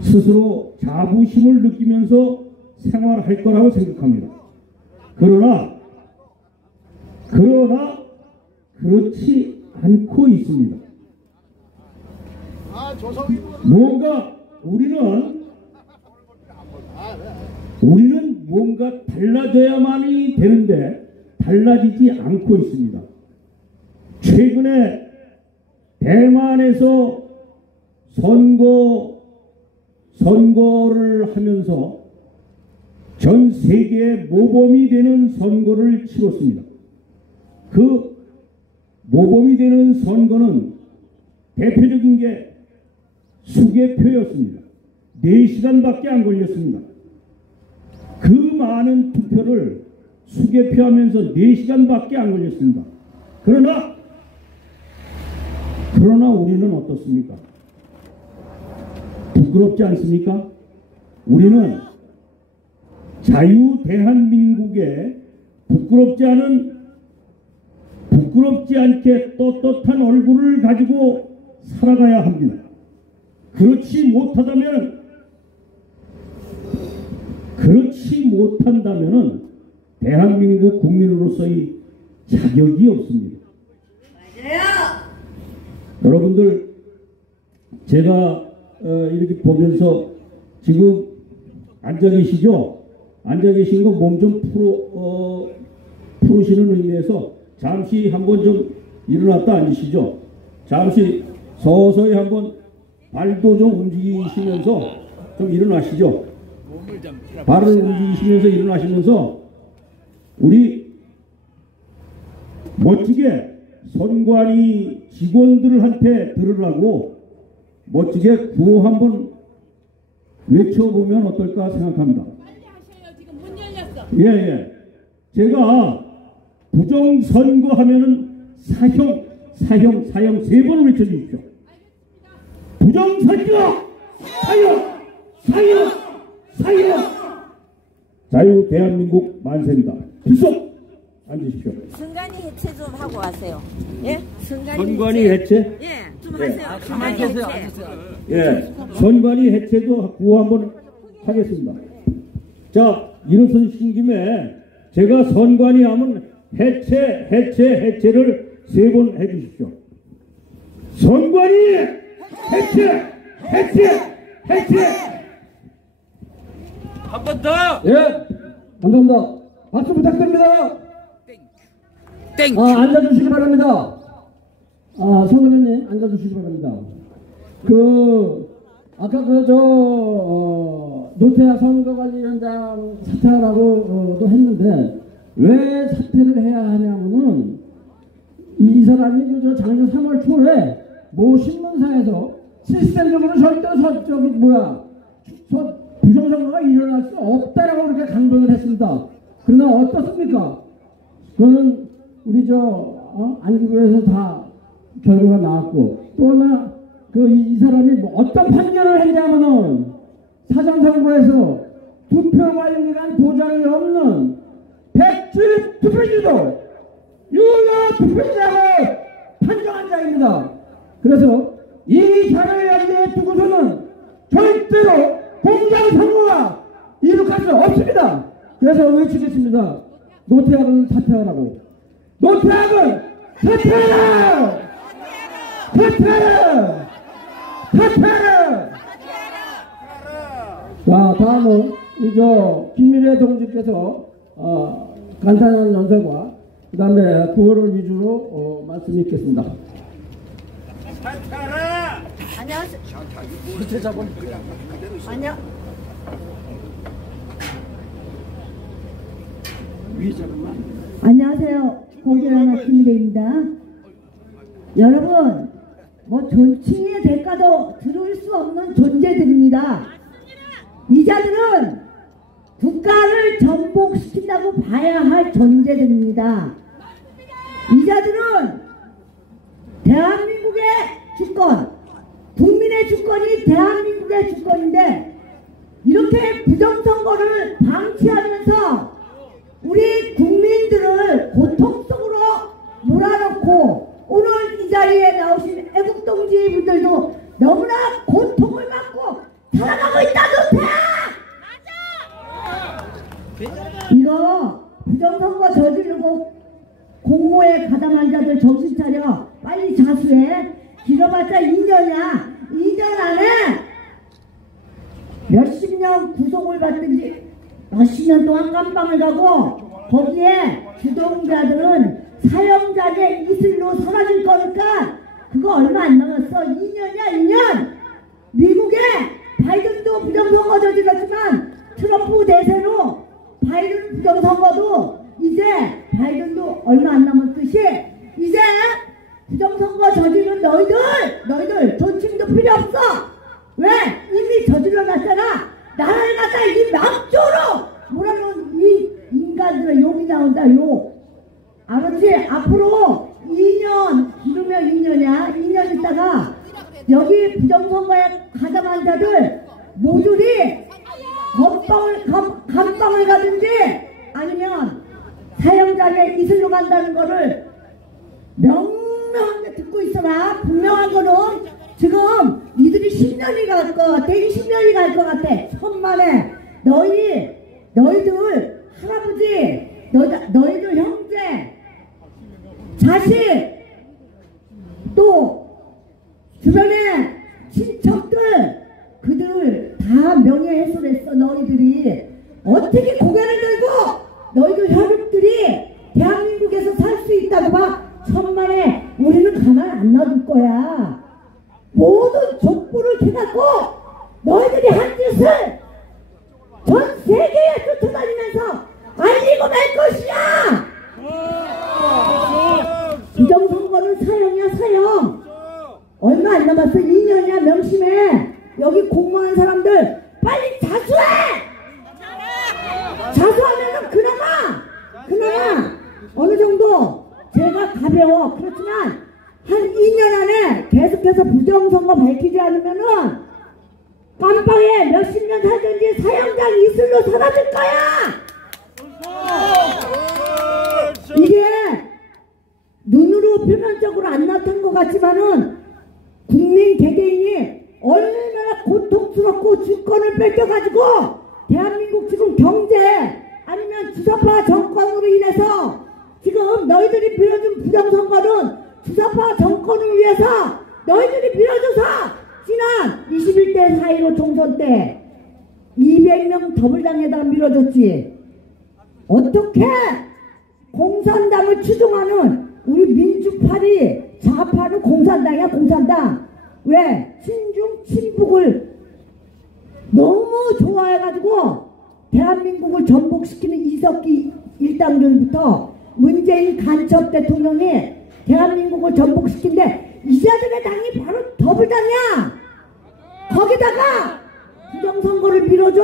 스스로 자부심을 느끼면서 생활할 거라고 생각합니다. 그러나 그렇지 않고 있습니다. 뭔가 우리는 뭔가 달라져야만이 되는데 달라지지 않고 있습니다. 최근에 대만에서 선거를 하면서 전 세계에 모범이 되는 선거를 치렀습니다. 그 모범이 되는 선거는 대표적인 게 수개표였습니다. 4시간밖에 안 걸렸습니다. 그 많은 투표를 수개표하면서 4시간밖에 안 걸렸습니다. 그러나 우리는 어떻습니까? 부끄럽지 않습니까? 우리는 자유 대한민국에 부끄럽지 않게 떳떳한 얼굴을 가지고 살아가야 합니다. 그렇지 못한다면은 대한민국 국민으로서의 자격이 없습니다. 맞아요. 여러분들 제가 이렇게 보면서 지금 앉아 계시죠? 앉아 계신 거 몸 좀 풀으시는 의미에서 잠시 한번 좀 일어났다 앉으시죠. 잠시 서서히 한번 발도 좀 움직이시면서 좀 일어나시죠. 발을 움직이시면서 일어나시면서 우리 멋지게 선관위 직원들한테 들으라고 멋지게 구호 한번 외쳐보면 어떨까 생각합니다. 빨리 하셔요. 지금 문 열렸어. 예. 제가 부정선거 하면은 사형 3번을 외쳐주십시오. 부정선거 사형 자유 대한민국 만세입니다. 필속 앉으십시오. 선관위 해체 좀 하고 하세요. 예? 선관위 해체? 예, 좀 하세요. 가만히 계세요. 앉으세요. 예, 선관위 해체도 구호 한번 하겠습니다. 자, 일어서신 김에 제가 선관위 하면 해체를 3번 해주십시오. 선관위 해체! 한 번 더. 예, 감사합니다. 박수 부탁드립니다. 땡. 앉아주시기 바랍니다. 선관위님 앉아주시기 바랍니다. 아까 노태하 선거관리위원장 사퇴하라고도 했는데 왜 사퇴를 해야 하냐면은 이 사람이 작년 3월 초에 모 신문사에서 시스템적으로 절대 부정선거가 일어날 수 없다라고 그렇게 강변을 했습니다. 그러나 어떻습니까? 그거는 우리 안기부에서 다 결과가 나왔고 또 하나 이 사람이 어떤 판결을 했냐면은 사전선거에서 투표 관리란 도장이 없는 백지 투표지도 유효 투표지라고 판정한 자입니다. 그래서 이 자료에 염두에 두고서는 절대로 공정선거가 이룩할 수 없습니다. 그래서 외치겠습니다. 노태학은 사퇴하라고. 노태학은 사퇴하라! 사퇴하라! 자, 다음은 김미래 동지께서 간단한 연설과 그 다음에 구호를 위주로 말씀 있겠습니다. 안녕하세요. 안녕하세요. 공개하나 김미래입니다. 여러분, 존칭의 대가도 들을 수 없는 존재들입니다. 이 자들은 국가를 전복시킨다고 봐야 할 존재들입니다. 이 자들은 대한민국의 주권, 국민의 주권이 대한민국의 주권인데 이렇게 부정선거를 방치하면서 우리 국민들을 고통 속으로 몰아넣고 오늘 이 자리에 나오신 애국동지분들도 너무나 고통을 받고 살아가고 있다. 이거 부정선거 저지르고 공모에 가담한 자들 정신 차려. 빨리 자수해. 길어봤자 2년이야. 2년 안에 몇십 년 구속을 받든지 몇십 년 동안 깜빵을 가고 거기에 주동자들은 사형장의 이슬로 사라질 거니까 그거 얼마 안 남았어. 2년이야 2년. 미국에 바이든도 부정선거 저질렀지만 트럼프 대세로 바이든 부정선거도 이제 바이든도 얼마 안 남았듯이 이제 부정선거 저지른 너희들 존칭도 필요 없어. 왜? 이미 저질러놨잖아. 나라를 갖다 이 막조로 뭐라는 이 인간들의 욕이 나온다. 욕. 알았지? 앞으로 2년 기르면 2년이야. 2년 있다가 여기 부정선거에 가담한 자들 모조리 감방을 가든지 아니면 사형장에 이슬로 간다는 거를 명명하게 듣고 있어라. 분명한 거는 지금 니들이 10년이 갈 것 같아. 20년이 갈 것 같아. 천만에 너희들 할아버지, 너희들 형제, 자식, 또 주변에 친척들 그들 다 명예훼손했어. 너희들이 어떻게 고개를 들고 너희들 혈육들이 대한민국에서 살 수 있다고 봐. 천만에 우리는 가만 안 놔둘 거야. 모든 족보를 캐갖고 너희들이 한 짓을 전 세계에 쫓아다니면서 알리고 말 것이야. 부정선거는 사형이야, 사형. 얼마 안 남았어. 2년이야. 명심해. 여기 공무원 사람들 빨리 자수해. 자수하면은 그나마 어느 정도 죄가 가벼워. 그렇지만 한 2년 안에 계속해서 부정선거 밝히지 않으면은 깜빵에 몇십 년 살든지 사형장 이슬로 사라질 거야. 이게 눈으로 표면적으로 안 나타난 것 같지만은 국민 개개인이 얼마나 고통스럽고 주권을 뺏겨가지고 대한민국 지금 경제 아니면 주사파 정권으로 인해서 지금 너희들이 빌어준 부정선거는 주사파 정권을 위해서 너희들이 빌어줘서 지난 21대 4.15 총선 때 200명 더블당에다 밀어줬지. 어떻게 공산당을 추종하는 우리 민주파리 좌파는 공산당이야, 공산당. 왜? 친중 친북을 너무 좋아해가지고 대한민국을 전복시키는 이석기 일당들부터 문재인 간첩 대통령이 대한민국을 전복시킨데 이 자들의 당이 바로 더블당이야. 거기다가 부정선거를 밀어줘?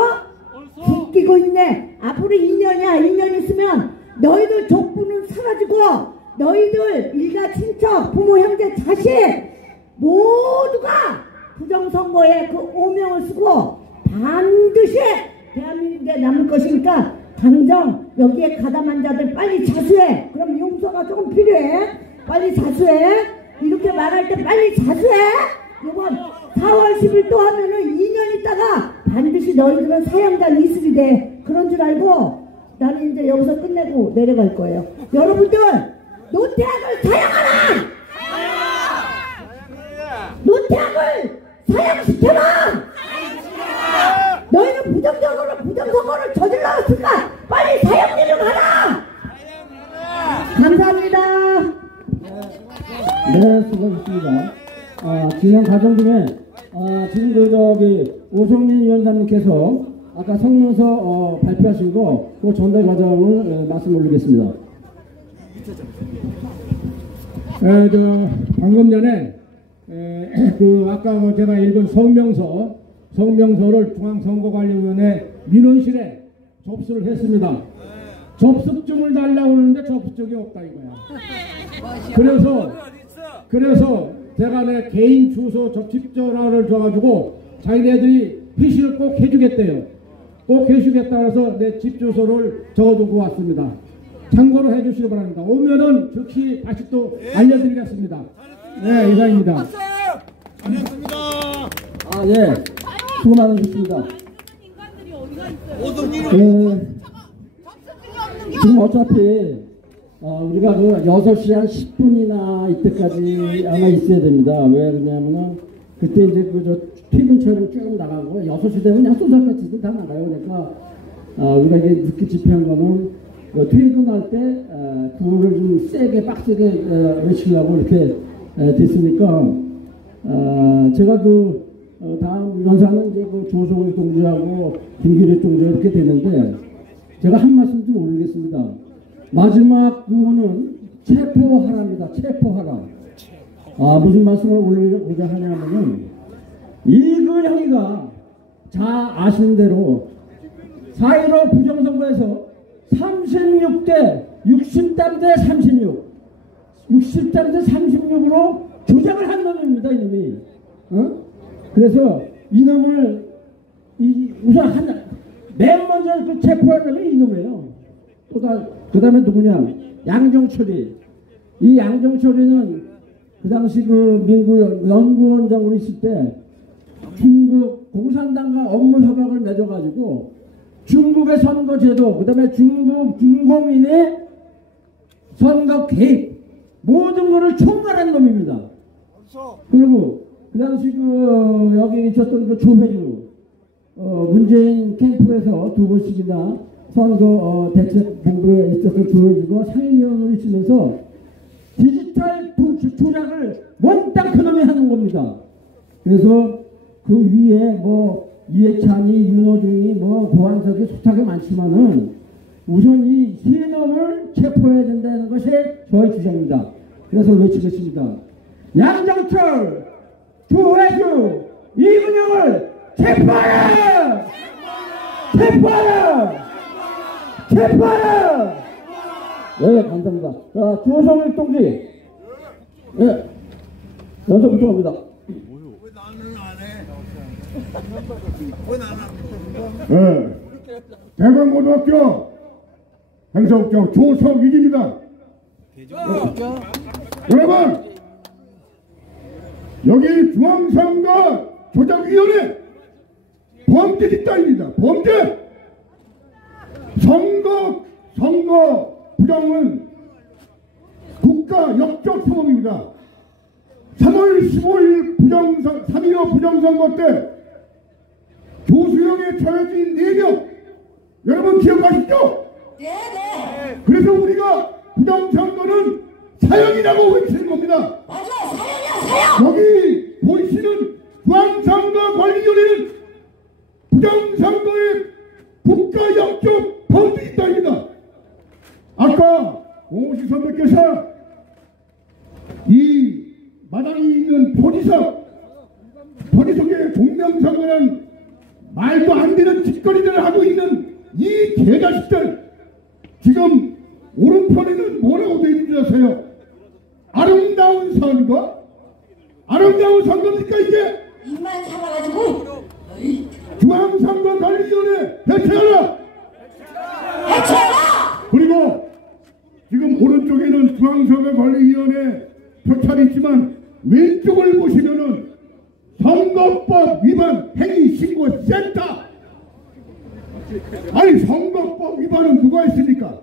웃기고 있네. 앞으로 2년이야. 2년 있으면 너희들 족부는 사라지고 너희들 일가 친척 부모 형제 자식 모두가 부정선거에 그 오명을 쓰고 반드시 대한민국에 남을 것이니까 당장 여기에 가담한 자들 빨리 자수해. 그럼 용서가 조금 필요해. 빨리 자수해. 이렇게 말할 때 빨리 자수해. 이번 4월 10일 또 하면은 2년 있다가 반드시 너희들은 사형장 이슬이 돼. 그런 줄 알고 나는 이제 여기서 끝내고 내려갈 거예요. 여러분들 노태악을 사형하라. 노태악을 사형시켜라. 너희는 부정선거를 저질러왔으니까 빨리 사형리를 가라. 감사합니다. 네, 수고하셨습니다. 진행 과정 중에 지금 저기 오성민 위원장님께서 아까 성명서 발표하신 거 그 전달 과정을 말씀 올리겠습니다. 방금 전에 아까 제가 읽은 성명서를 중앙선거관리위원회 민원실에 접수를 했습니다. 접수증을 달라고 그러는데 접수증이 없다 이거야. 그래서 제가 내 개인 주소 접집 전화를 줘가지고 자기네들이 피시를 꼭 해주겠대요. 꼭 해주겠다 해서 내 집 주소를 적어두고 왔습니다. 참고로 해주시기 바랍니다. 오면은 즉시 다시 또 알려드리겠습니다. 네, 이상입니다. 예, 수고 많으셨습니다. 지금 어차피 우리가 그 6시 한 10분이나 이때까지 아마 있어야 됩니다. 왜 그러냐면은 그때 이제 그 퇴근처럼 쭉 나가고 6시 되면 그냥 쏘살같이 다 나가요. 그러니까 우리가 이게 늦게 집회한 거는 퇴근할 때 그거를 좀 세게 빡세게 외치려고 이렇게 됐으니까 제가 다음 연사는 이제 조성욱 동지하고 김기래 동지 이렇게 되는데 제가 한 말씀 좀 올리겠습니다. 마지막 구호는 체포하라입니다. 체포하라. 무슨 말씀을 올리고자 하냐면은 이근형이가 잘 아시는 대로 4.15 부정선거에서 36대 63대 36 63대 36으로 조작을 한 놈입니다. 이놈이. 그래서 이놈을 우선 맨 먼저 그 체포할 놈이 이놈이에요. 그 다음에 누구냐? 양정철이. 이 양정철이는 그 당시 그 민구 연구원장으로 있을 때 중국 공산당과 업무 협약을 맺어가지고 중국의 선거제도, 그 다음에 중국 중공인의 선거 개입 모든 것을 총괄한 놈입니다. 그리고 그 당시 여기 있었던 그 조회주, 문재인 캠프에서 2번씩이나 선거 대책본부에 있었던 조회주가 상임위원으로 있으면서 디지털 조작을 몽땅 그놈이 하는 겁니다. 그래서 그 위에 뭐 이해찬이, 윤호중이, 뭐 고한석이 숱하게 많지만은 우선 이 세 놈을 체포해야 된다는 것이 저의 주장입니다. 그래서 외치겠습니다. 양정철, 조회주, 이근영을 체포하라! 체포하라! 체포하라! 네, 감사합니다. 자, 조성일 동지. 네, 연석 부탁합니다. 네, 대광고등학교 행정국장 조성익입니다. 여러분, 여기 중앙선거 조작위원회 범죄 집단입니다. 범죄! 선거 부정은 국가 역적 사범입니다. 3월 15일 3.15 부정선거 때 조수영에 처해진 4명 여러분 기억하시죠? 네네. 그래서 우리가 부정선거는 사형이라고 외치는 겁니다. 맞아, 사형이야, 사형. 여기 보이시는 중앙선거관리위원회는 부정선거의 국가 역적 범죄 집단입니다. 아까 공식 선배께서 이 마당에 있는 포지석의 공명선거는 말도 안 되는 짓거리들을 하고 있는 이 개자식들, 지금 오른편에는 뭐라고 되어 있는지 아세요? 아름다운 선거? 아름다운 선거입니까 이게? 입만 살아가지고 중앙선거관리위원회 해체하라! 해체하라! 그리고 지금 오른쪽에는 중앙선거관리위원회 표창이 있지만 왼쪽을 보시면은 선거법 위반 행위신고센터. 아니, 선거법 위반은 누가 했습니까?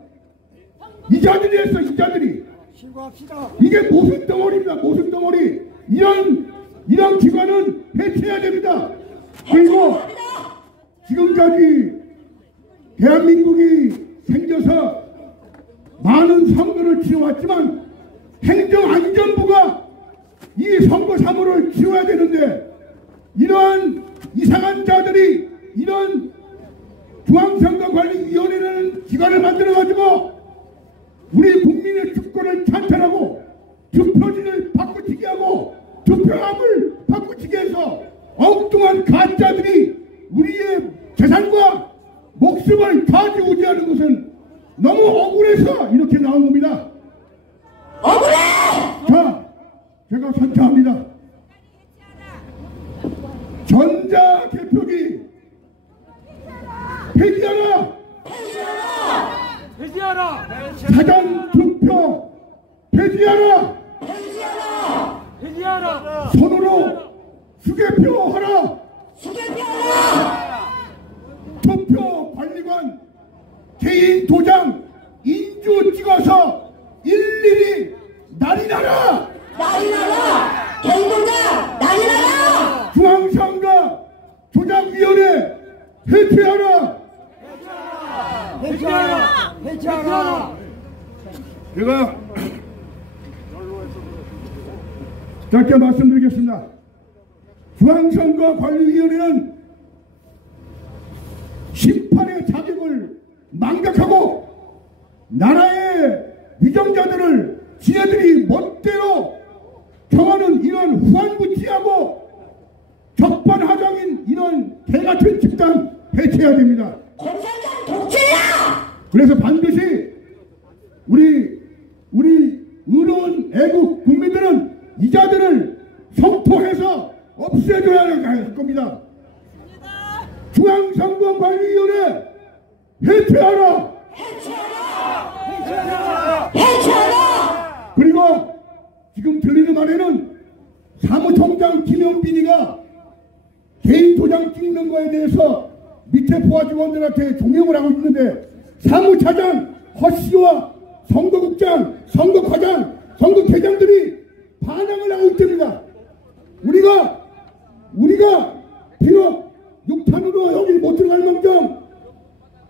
이자들이 했어, 이자들이. 신고합시다. 이게 모순 덩어리입니다, 모순 덩어리. 이런 기관은 해체해야 됩니다. 그리고 지금까지 대한민국이 생겨서 많은 선거를 치러왔지만 행정안전부가 이 선거 사무를 치러야 되는데, 이러한 이상한 자들이 이런 중앙선거관리위원회라는 기관을 만들어가지고 우리 국민의 주권을 찬탈하고 투표지를 바꾸치게 하고 투표함을 바꾸치게 해서 엉뚱한 가짜들이 우리의 재산과 목숨을 좌지우지하는 것은 너무 억울해서 이렇게 나온 겁니다. 억울해! 자, 제가 선창합니다. 전자개표기 폐지하라! 해지하라! 사전투표 폐지하라! 해지하라! 손으로 수개표하라! 수개표하라! 투표관리관 개인 도장 인주 찍어서 일일이 날인하라! 날인하라! 개인도장 날인하라! 중앙선거 조작위원회 해체하라! 해지하라! 해지하라! 제가 짧게 말씀드리겠습니다. 중앙선거관리위원회는 심판의 자격을 망각하고 나라의 위정자들을 지네들이 멋대로 정하는 이런 후한무치하고 적반하장인 이런 개같은 집단 해체해야 됩니다. 공산당 독재야! 그래서 반드시 우리 의로운 애국 국민들은 이 자들을 성토해서 없애줘야 할 겁니다. 중앙선거관리위원회 해체하라! 해체하라! 해체하라! 해체하라! 그리고 지금 들리는 말에는 사무총장 김영빈이가 개인 도장 찍는 거에 대해서 밑에 부하 직원들한테 종용을 하고 있는데, 사무차장 허씨와 선거국장, 선거과장, 선거대장들이 반항을 하고 있답니다. 우리가 비록 육탄으로 여기 못 들어갈 망정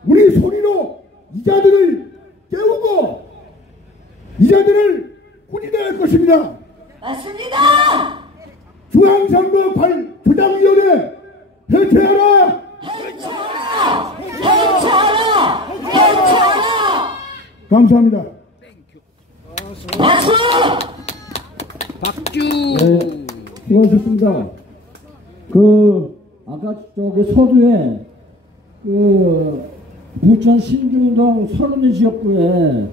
우리 소리로 이자들을 깨우고 이자들을 꾸짖어낼 것입니다. 맞습니다. 중앙선거 조작위원회 해체하라. 감사합니다. 박수. 박주. 네, 수고하셨습니다. 아까 저기 서두에 부천 신중동 서른의 지역구에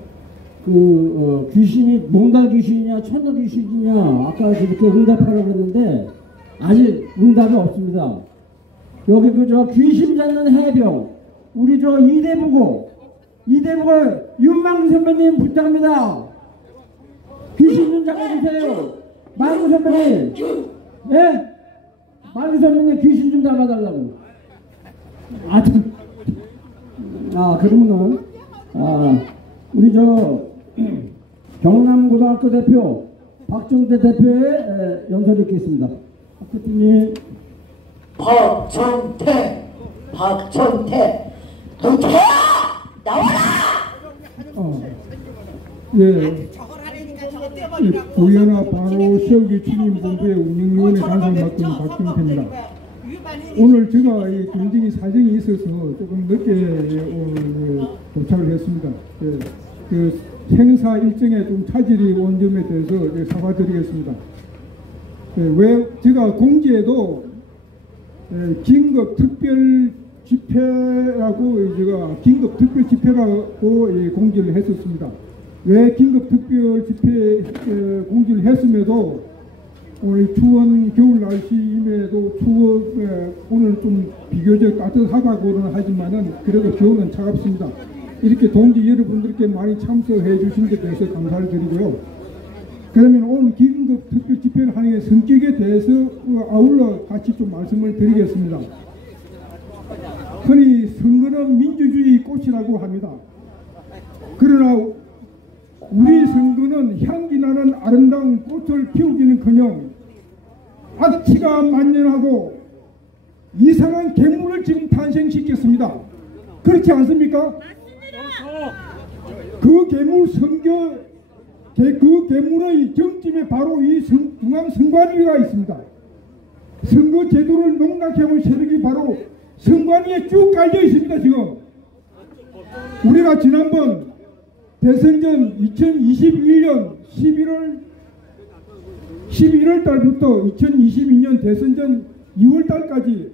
귀신이 몽달 귀신이냐 천도 귀신이냐 아까 이렇게 응답하라고 했는데 아직 응답이 없습니다. 여기 귀신 잡는 해병 우리 이대부고 윤망구 선배님 부탁합니다. 귀신 좀 잡아주세요. 망구 선배님. 예? 망구 선배님 귀신 좀 잡아달라고. 그러면은 우리 경남고등학교 대표 박정태 대표의 연설을 읽겠습니다. 박 대표님. 박정태 동태야 나와라. 예. 우연아 바로 세우기 추진본부의 운영위원회 단상을 맡은 박정태입니다. 오늘 제가 굉장히 사정이 있어서 조금 늦게 도착을 했습니다. 그 행사 일정에 좀 차질이 온 점에 대해서 사과드리겠습니다. 왜 제가 공지에도 긴급 특별 집회라고 제가 긴급 특별 집회라고 공지를 했었습니다. 왜 긴급 특별 집회 공지를 했음에도 오늘 추운 겨울 날씨임에도 오늘 좀 비교적 따뜻하다고는 하지만은 그래도 기온은 차갑습니다. 이렇게 동지 여러분들께 많이 참석해 주신 데 대해서 감사를 드리고요. 그러면 오늘 긴급 특별 집회를 하는 성격에 대해서 아울러 같이 좀 말씀을 드리겠습니다. 흔히 선거는 민주주의 꽃이라고 합니다. 그러나 우리 선거는 향기나는 아름다운 꽃을 피우기는커녕 악취가 만연하고 이상한 괴물을 지금 탄생시켰습니다. 그렇지 않습니까? 그 괴물 그 괴물의 정점에 바로 이 중앙선관위가 있습니다. 선거 제도를 농락해온 세력이 바로 선관위에 쭉 깔려 있습니다. 지금 우리가 지난번 대선 전 2021년 11월 달부터 2022년 대선 전 2월 달까지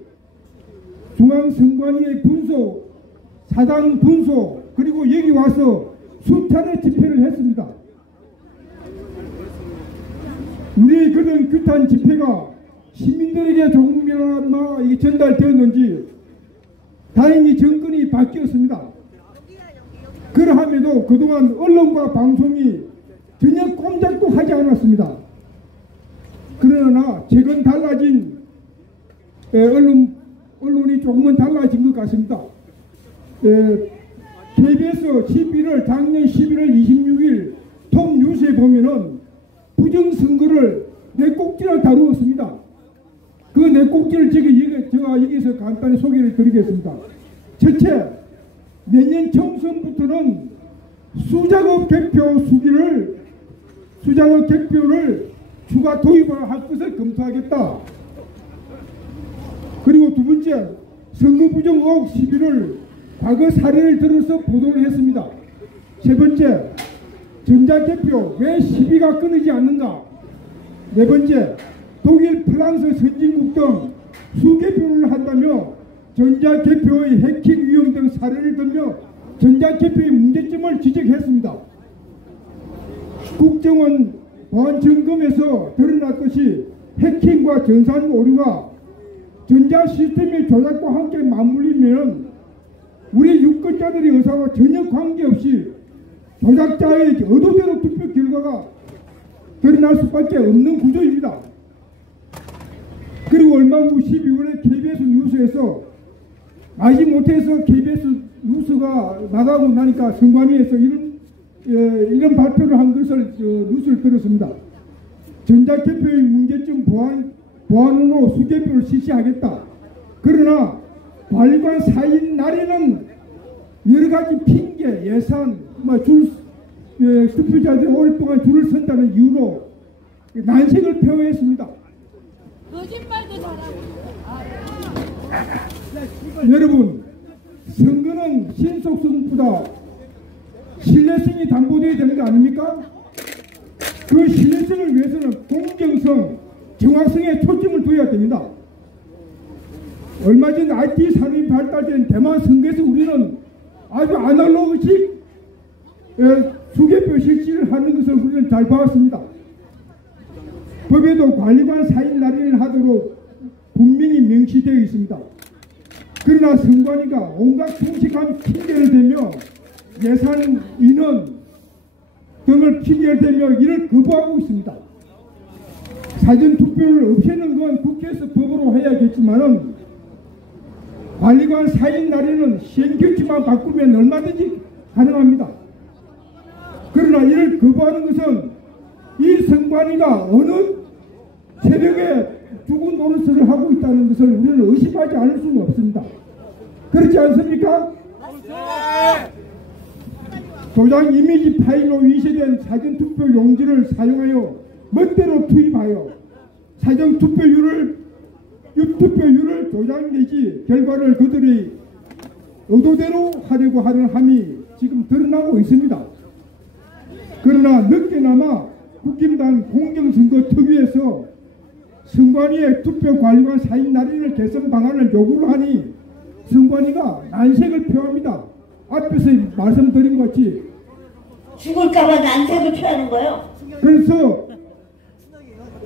중앙선관위의 분소, 사당 분소 그리고 여기 와서 수차례 집회를 했습니다. 우리의 그런 규탄 집회가 시민들에게 조금이나마 전달되었는지 다행히 정권이 바뀌었습니다. 그러함에도 그동안 언론과 방송이 전혀 꼼짝도 하지 않았습니다. 그러나 최근 달라진 언론이 조금은 달라진 것 같습니다. KBS 작년 11월 26일 톱뉴스에 보면은 부정선거를 네 꼭지를 다루었습니다. 그 네 꼭지를 제가 여기서 간단히 소개를 드리겠습니다. 첫째, 내년 총선부터는 수작업 개표를 추가 도입을 할 것을 검토하겠다. 그리고 두 번째, 선거부정 의혹 시비를 과거 사례를 들어서 보도를 했습니다. 세 번째, 전자개표 왜 시비가 끊이지 않는가. 네 번째, 독일, 프랑스 선진국 등 수개표를 한다며 전자개표의 해킹 위험 등 사례를 들며 전자개표의 문제점을 지적했습니다. 국정원 보안점검에서 드러났듯이 해킹과 전산 오류가 전자시스템의 조작과 함께 맞물리면 우리 유권자들의 의사와 전혀 관계없이 조작자의 의도대로 투표 결과가 드러날 수밖에 없는 구조입니다. 그리고 얼마 후 12월에 KBS 뉴스에서 마지못해서 KBS 뉴스가 나가고 나니까 선관위에서 이런 발표를 한 것을 뉴스를 들었습니다. 전자개표의 문제점 보완 보안으로 수개표를 실시하겠다. 그러나 관리관 사인 날에는 여러 가지 핑계, 예산, 투표자들이 오랫동안 줄을 선다는 이유로 난색을 표했습니다. 거짓말도 잘하고. 여러분, 선거는 신속성보다 신뢰성이 담보되어야 되는 거 아닙니까? 그 신뢰성을 위해서는 공정성, 정확성에 초점을 둬야 됩니다. 얼마 전 IT 산업이 발달된 대만 선거에서 우리는 아주 아날로그식 수개표 실시를 하는 것을 우리는 잘 봐왔습니다. 법에도 관리관 사인 날인을 하도록 분명히 명시되어 있습니다. 그러나 선관위가 온갖 통식한 핑계를 대며 예산 인원 등을 핑계를 대며 이를 거부하고 있습니다. 사전투표를 없애는 건 국회에서 법으로 해야겠지만은 관리관 사인 날에는 시행규칙만 바꾸면 얼마든지 가능합니다. 그러나 이를 거부하는 것은 이 선관위가 어느 세력의 죽은 노릇을 하고 있다는 것을 우리는 의심하지 않을 수가 없습니다. 그렇지 않습니까? 도장 이미지 파일로 위시된 사전투표 용지를 사용하여 멋대로 투입하여 사전투표율을 조작 내지 결과를 그들의 의도대로 하려고 하는 함이 지금 드러나고 있습니다. 그러나 늦게나마 국힘당 공정선거 특위에서 선관위의 투표관리관 사인 날인을 개선 방안을 요구를 하니 선관위가 난색을 표합니다. 앞에서 말씀드린 것 같이 죽을까봐 난색을 표하는 거예요. 그래서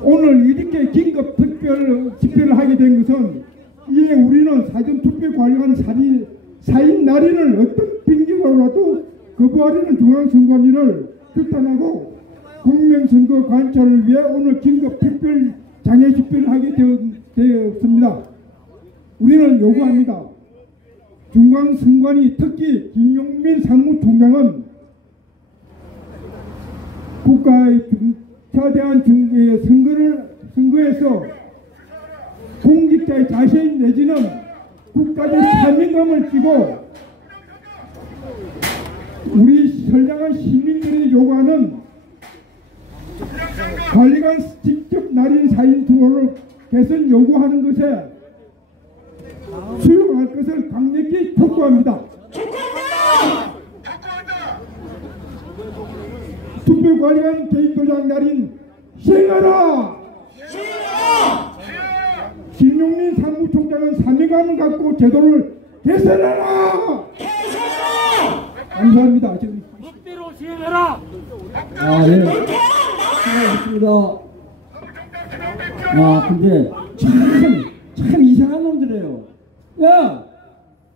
오늘 이렇게 긴급 집회를 하게 된 것은 이에 우리는 사전투표관리관 사인 날인을 어떤 핑계로라도 거부하려는 중앙선관위를 규탄하고 공명선거 관찰을 위해 오늘 긴급 특별 장애 집회를 하게 되었습니다. 우리는 요구합니다. 중앙선관위 특히 김용민 상무총장은 국가의 중차대한 선거에서 공직자의 자신 내지는 국가적 사명감을 띠고 우리 선량한 시민들이 요구하는 관리관 직접 날인 사인 투표를 개선 요구하는 것에 수용할 것을 강력히 촉구합니다. 투표관리관 개인도장 날인 시행하라! 김용민 상무총장은 사명감을 갖고 제도를 개선하라! 감사합니다. 법대로 시행하라! 네. 수고하셨습니다. 근데 참 이상한 놈들이에요. 야!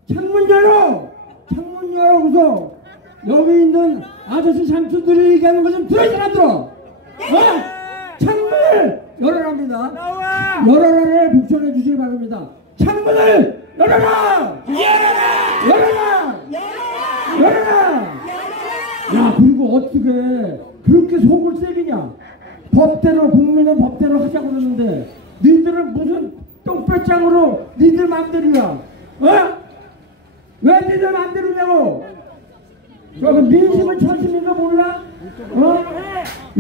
창문 열어고서 여기 있는 아저씨 삼촌들이 얘기하는 거 좀 들어, 이 사람들아! 창문을 열어랍니다. 열어라를 복전해 주시기 바랍니다. 창문을 열어라! 열어라! 야, 그리고 어떻게 그렇게 속을 세리냐? 법대로, 국민은 법대로 하자고 그러는데 니들은 무슨 똥배짱으로 니들 맘대로야? 왜 니들 맘대로냐고? 저거 민심을 천심인 거 몰라?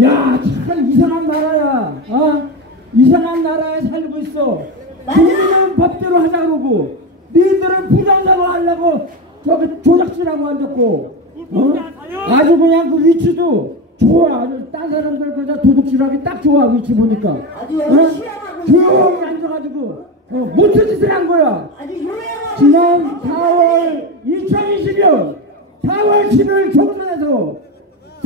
야, 참 이상한 나라야. 이상한 나라에 살고 있어. 국민은 법대로 하자 그러고 니들은 부정선거 하려고 저기 조작질하고 앉았고 아주 그냥 그 위치도 좋아. 아주 딴 사람들보다 도둑질하기 딱 좋아. 위치 보니까 조용히 앉아가지고 못한 짓을 한 거야. 지난 4월 2020년 4월 10일 총선에서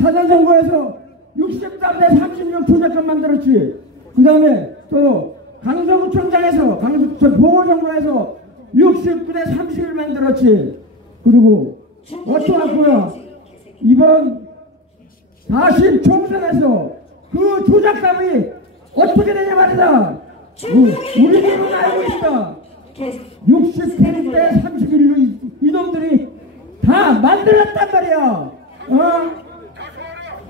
사전선거에서 63대 36 조작권 만들었지. 그 다음에 또 강서구청장에서 보궐선거에서 69대 31 만들었지. 그리고 어쩌고야 이번 40 총선에서 그 조작감이 어떻게 되냐 말이다. 우리들은 알고 있다. 68대 31로 이놈들이 다 만들었단 말이야.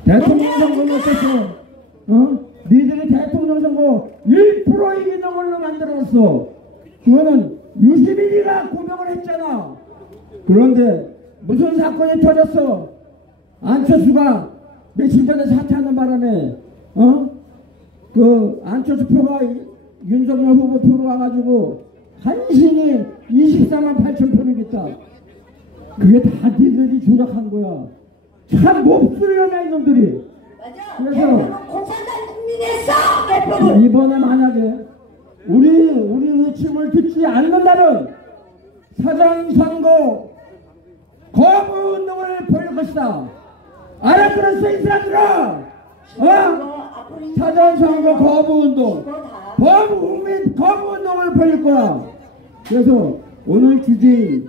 대통령 선거는 어땠어? 니들이 대통령 선거 1%의 인원으로 만들어놨어. 그거는 유시민이가 고명을 했잖아. 그런데 무슨 사건이 터졌어? 안철수가 며칠 전에 사퇴하는 바람에 그 안철수 표가 윤석열 후보 표로 와가지고 한신이 24만 8천 표이겠다. 그게 다 니들이 조작한 거야. 참 몹쓸려나 이놈들이. 맞아. 그래서 공산당 국민의 썩 이번에 만약에 우리 외침을 듣지 않는다면 사전선거 거부운동을 벌일 것이다. 알아들었어 이 사람들아? 사전선거 거부운동, 거부운동을 벌일 거야. 그래서 오늘 주제인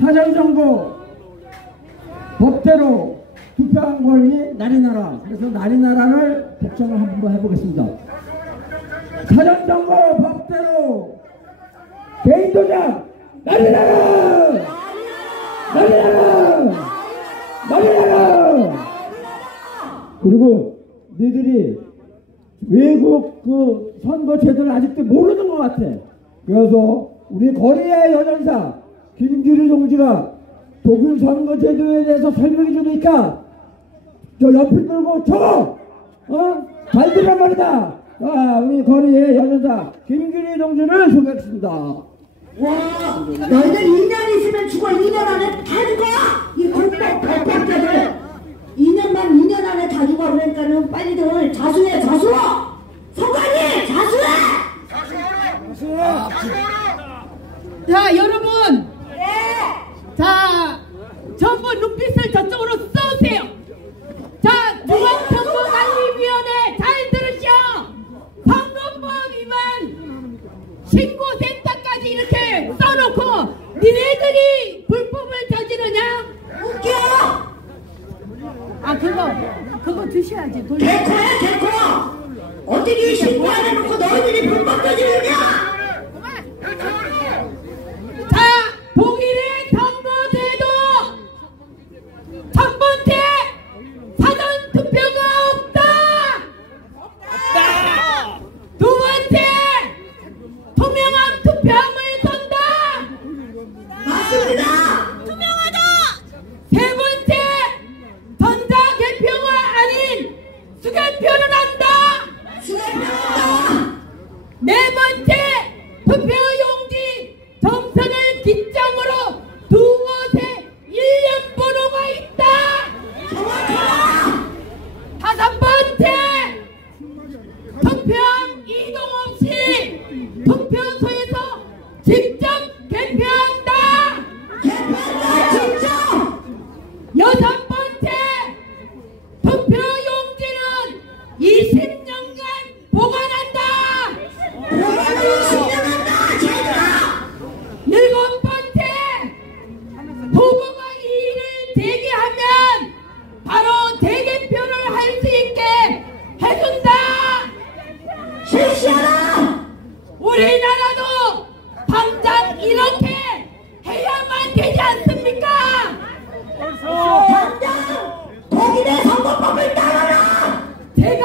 사전선거 법대로 투표한 권리 날이나라. 그래서 날이나라를 복장을 한번 해보겠습니다. 사전선거 법대로 개인도장 날이나라! 날이나라! 날이나라! 그리고 너희들이 외국 그 선거 제도를 아직도 모르는 것 같아. 그래서 우리 거리의 여전사 김규리 동지가 독일 선거 제도에 대해서 설명해 주니까 저 옆을 들고 적어! 잘 들란 말이다! 우리 거리의 여전사 김규리 동지를 소개하겠습니다. 와, 너희들 2년 있으면 죽어. 2년 안에 다 죽어. 이 불법자들 2년 안에 다 죽어. 그러니까는 빨리들 자수해. 선관위 자수해. 자, 여러분. 네. 자, 전부 눈빛을 저쪽으로 쏘세요. 자, 중앙선거관리위원회 잘 들으시오. 선거법 위반 신고센터까지 이렇게 써놓고 니네들이 불법을 저지르냐? 웃겨. 그거 드셔야지. 개코야 개코. 어떻게 신고 안 해놓고 너희들이 불법 저지르냐? 자, 독일의 선거제도 첫 번째 사전 투표가 없다. 두 번째 투명한 투표함을 선다. 맞습니다. 투명하다. 세 번째 전자 개표가 아닌 수개표를 한다. 네 번째 투표용지 정선을 기점으로 두 곳에 1년 번호가 있다. 다섯 번째 투표함 이동 없이 투표소에서 직접 개표한다. 여섯 번째 투표용지는 20년간 보관한다. 일곱 번째 후보가 이의를 제기하면 바로 재개표를 할 수 있게 해준다. 실시하라. 우리나라도 당장 이렇게 해야만 되지 않습니까? 당장 독일의 선거법을 따라라. 제가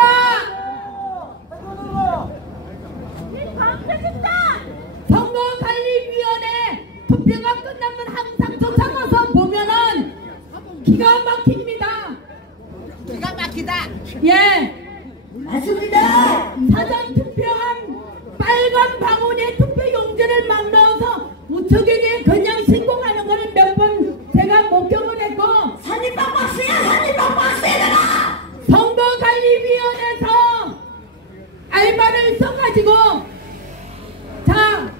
선거관리위원회 투표가 끝나면 항상 쫓아가서 보면은 기가 막힙니다. 기가 막히다. 예. 맞습니다. 사전 투표한 빨간 방울에 투표용지를 막 넣어서 우측에게 그냥 신고하는 거는 몇 번 제가 목격을 했고 산입박박스야. 선거관리위원회에서 알바를 써가지고 자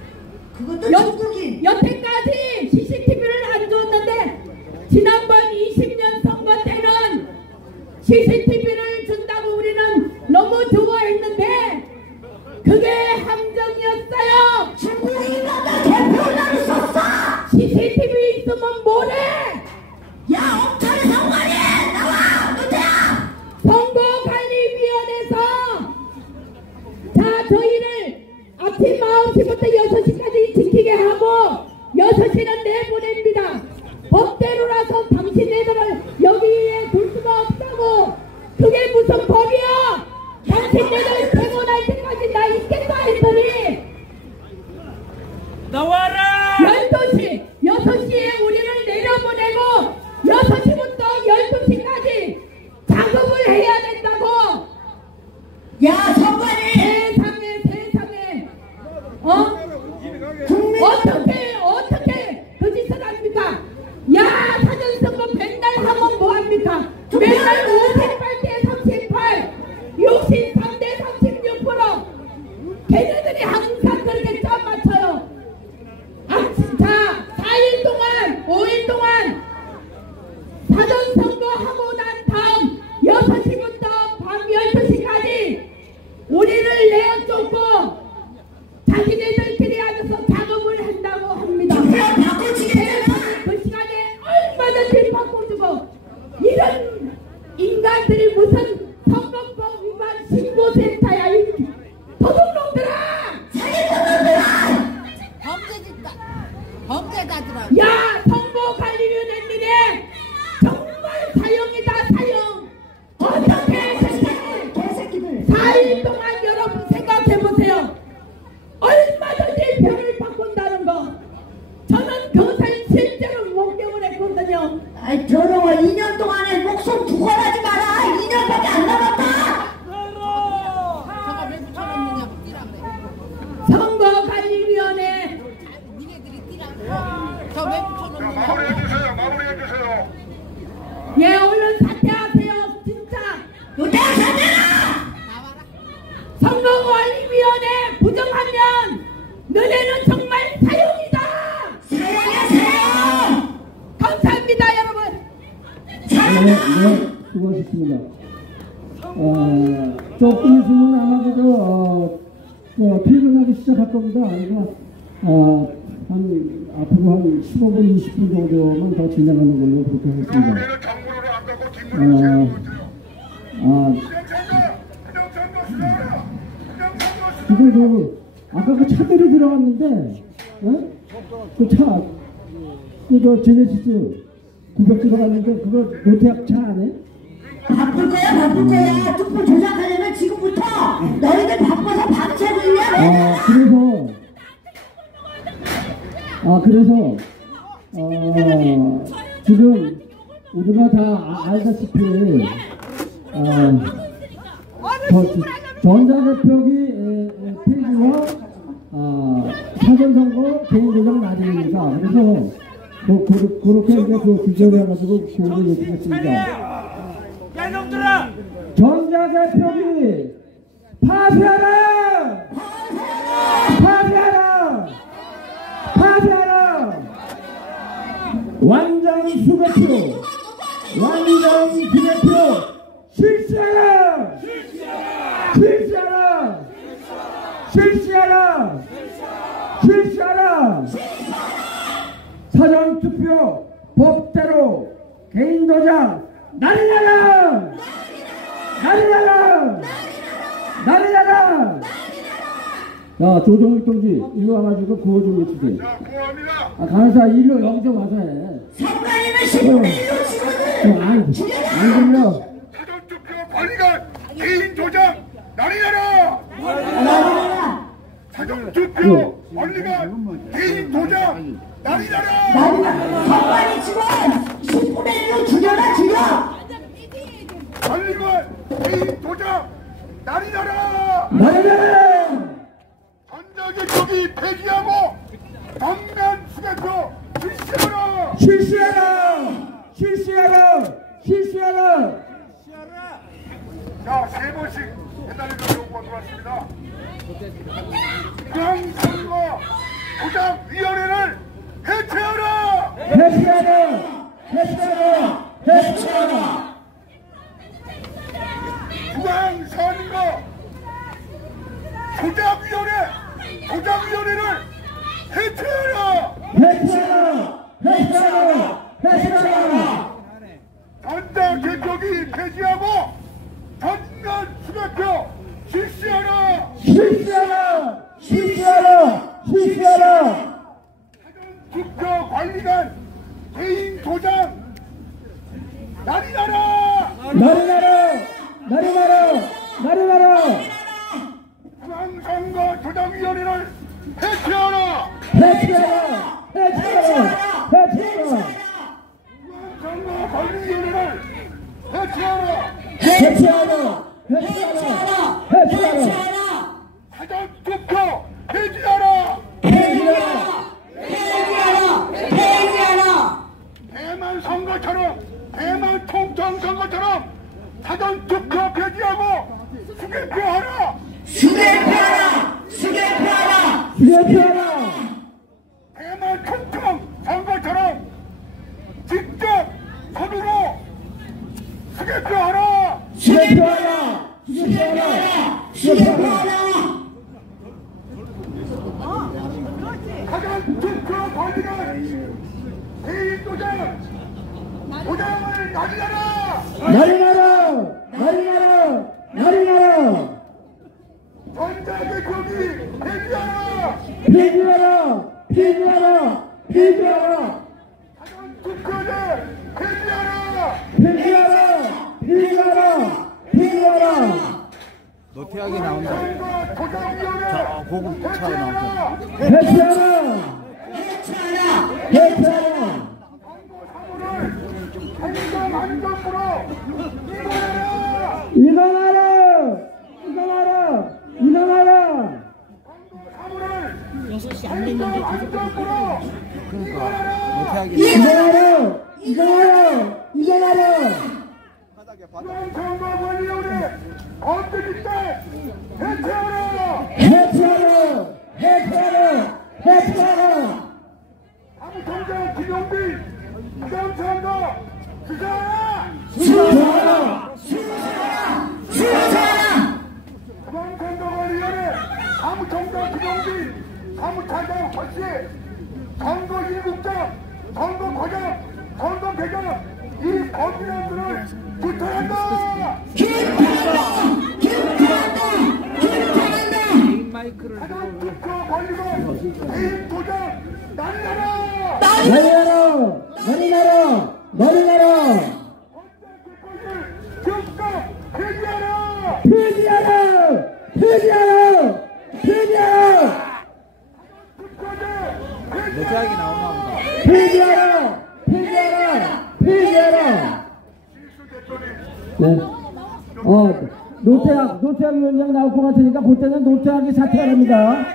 그것도 중국인. 여태까지 CCTV를 안 줬는데 지난번 20년 선거 때는 CCTV를 준다고 우리는 너무 좋아했는데 그게 함정이었어요. 중국인이가 개표를 썼어. CCTV 있으면 뭐래? 야, 엉터리 선관위 나와. 누구야? 선거관리위원회에서 자 저희를 아침 9시부터 6시까지 지키게 하고 6시는 내보냅니다. 법대로라서 당신네들을 여기에 둘 수가 없다고. 그게 무슨 법이야? 당신네들 퇴근할 때까지 나 나와라! 12시, 6시에 우리를 내려보내고 6시부터 12시까지 작업을 해야 된다고. 야, 선관위! 세상에. 어떻게 그 짓을 합니까? 야, 사전선거 맨날 하면 뭐합니까? 맨날 58대 38, 63대 36%. 걔네들이 항상 그렇게 점 맞춰요. 아, 진짜 4일 동안 5일 동안 사전선거 하고 난 다음 6시부터 밤 12시까지 우리를 내어 쫓고 자기네들끼리 앉아서 작업을 한다고 합니다. 그 시간에 얼마든지 바꿔주고, 이런 인간들이 무슨 선거법 위반 신고센터야, 이 도둑놈들아! 범죄자들아. 야, 선거관리위원회님의 정말 사형이다, 사형. 어떻게 세상에 4일 동안 여러분 생각해보세요. 얼마든지 표를 바꾼다는 거. 저는 그것을 실제로 목격을 했거든요. 아이, 더러워. 2년 동안에 목숨 구걸하지 마라. 2년밖에 안 남았다. 저거 왜 붙여놨느냐고 뛰라 그래. 선거관리위원회. 니네들이 뛰라고. 저 왜 붙여놨느냐고. 마무리해주세요. 예, 얼른 사퇴하세요. 진짜. 나와라. 선거관리위원회 부정하면 너네는 정말 사형이다. 사형. 감사합니다, 여러분. 네, 수고하셨습니다. 조금 있으면 아마도 퇴근하기 시작할 겁니다. 그래서 앞으로 한 15분, 20분 정도만 더 진행하는 걸로 그렇게 하겠습니다. 지금 아까 그 차들이 들어갔는데, 저 제네시스 900 들어갔는데, 그거 노태학 차 아니에요? 바쁠 거야. 뚝불 조작하려면 지금부터 너희들 바빠서 밤새고 있냐? 그래서 지금 우리가 다 알다시피 전자개표기 필기와 사전선거 개인도장 나중입니다. 그래서 그렇게 이제 그 규정을 해가지고 기호를 요청했습니다. 야, 이놈들아! 전자개표기 파쇄하라! 완전 수개표, 완전 비개표 실시하라! 사전투표 법대로 개인도장 날리라! 자, 조정일 동지, 일로 와가지고 구호 좀 해주세요. 간호사 일로 여기 좀 와서 해. 선관위는 10분의 1로 지금 안 들려. 사전투표 관리관 개인 도장 날리라! 사전투표 관리관 개인 도장 날리라! 선관위 직원 10분의 1로 죽여! 관리관 개인 도장 날리라! 전자개표기 폐지하고 정면 수개표 실시하라! 자, 3번씩 해달라는 요구가 들어왔습니다. 중앙선거 조작위원회를 해체하라! 중앙선거 조작위원회를 해체하라! 전자개표기 폐지하고 전면 수개표 실시하라! 사전투표 관리관 개인 도장 날리라! 중앙선거 조작위원회를 해체하라! 권리위원회를 해체하라! 해체하라! 해체하라! 해체하라! 사전투표 해지하라! 해체하라! 대만 선거처럼 대만 통통 선거처럼 사전투표 폐지하고 수개표하라! 수개표하라! 대만 통통 선거처럼 직접 서류로 수개표하라! 수개표하라! 사전투표 권리는 개인 도장을 날리라! 전자개표기 폐지하라! 사전투표제 폐지하라! 노태하게 나온다. 선거 고급 차에 나온다. 해체하라! 행정안전부로 일어나라! 사무를 행정안전부로 노태하게 일어나라! 중앙선거관리위원회 검증 때 해체하라! 사무총장 김용빈 부장선거 수사하라! 중앙선거관리위원회 사무총장 김용빈 사무차장 허씨 선거 일국장 선거과장 선거개정 이 범인들을 규탄한다! 사전투표 권리는 개인 도장 날려라! 즉각 폐지하라! 노태하게 나오나 보다. 네. 노태학 위원장 나올 것 같으니까 볼 때는 노태학이 사퇴하랍니다.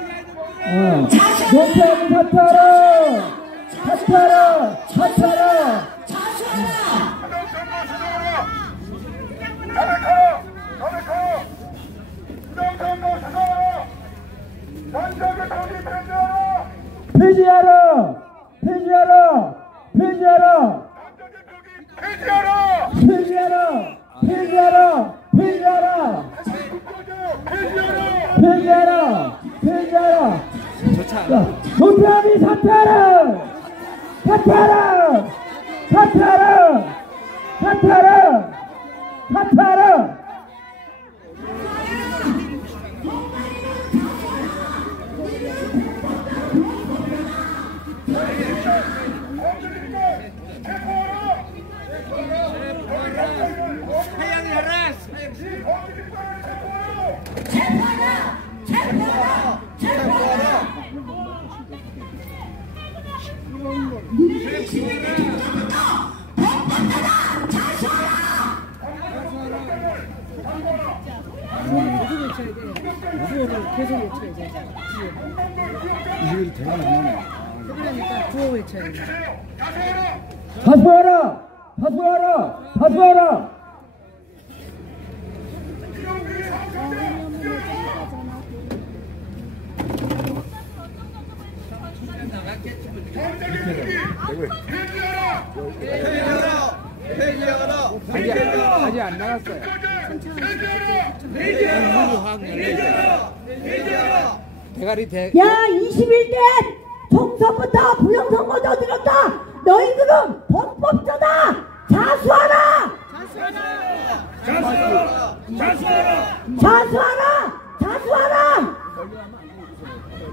노태학이 사퇴하라! 폐지하라! 좋지 않아. 노태학이 사퇴하라! 계속 외쳐야 돼. 이게 대화 나오네. 그러니까 구호 외쳐야 돼. 다수하라! 아직 안 나갔어요. 대가리 대. 야 21대 총선부터 부정선거도 들었다. 너희들은 범법자다. 자수하라.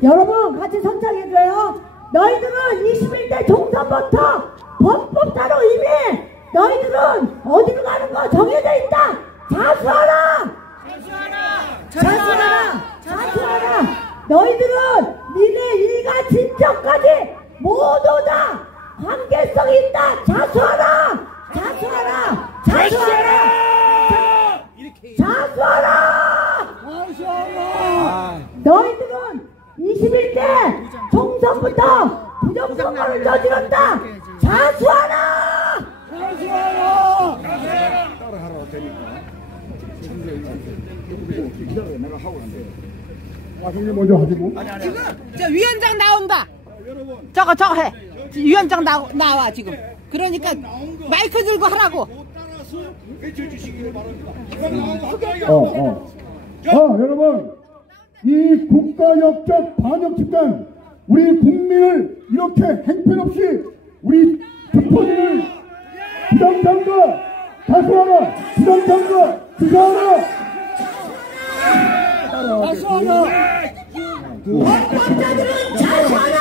여러분 같이 선창해줘요. 너희들은 21대 총선부터 범법자로 이미 너희들은 어디로 가는 거 정해져 있다. 자수하라. 너희들은 니네 일가 친척까지 모두 다 관계성이 있다. 자수하라. 와서님 먼저 하시고. 지금 저 위원장 나온다. 저거 해. 위원장 나와 지금. 그러니까 마이크 들고 하라고. 여러분, 이 국가역적 반역 집단, 우리 국민을 이렇게 행편없이 우리 특권을 부당장과 다수하라, 부당장과 수사하라. 원법자들은 자수하라!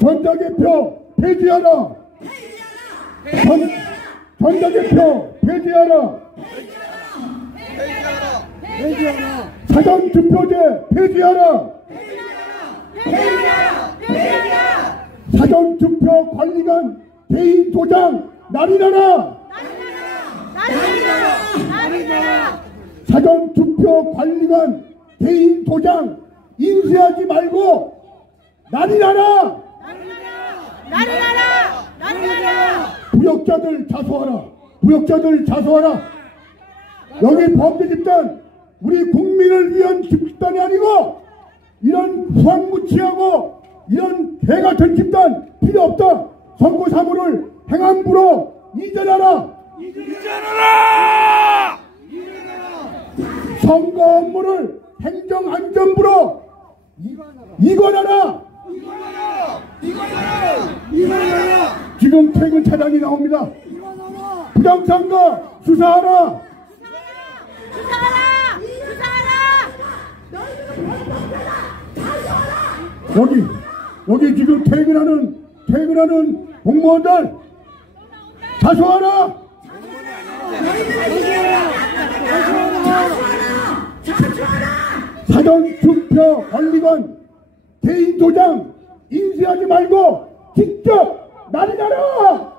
전자개표 폐지하라! 전자개표 폐지하라! 사전투표제 폐지하라! 사전투표 관리관 개인 도장 날인하라! 사전투표 관리관 개인 도장 인쇄하지 말고 날인하라! 부역자들 자수하라! 부역자들 자수하라! 여기 범죄 집단, 우리 국민을 위한 집단이 아니고 이런 후한무치하고 이런 개같은 집단 필요 없다. 선거 사고를 행안부로 이전하라. 선거 업무를 행정안전부로 이관하라. 지금 퇴근 차량이 나옵니다. 부당선거 수사하라. 여기 지금 퇴근하는 공무원들 자수하라. 사전투표 관리관 개인 도장 인쇄하지 말고 직접 날인하라.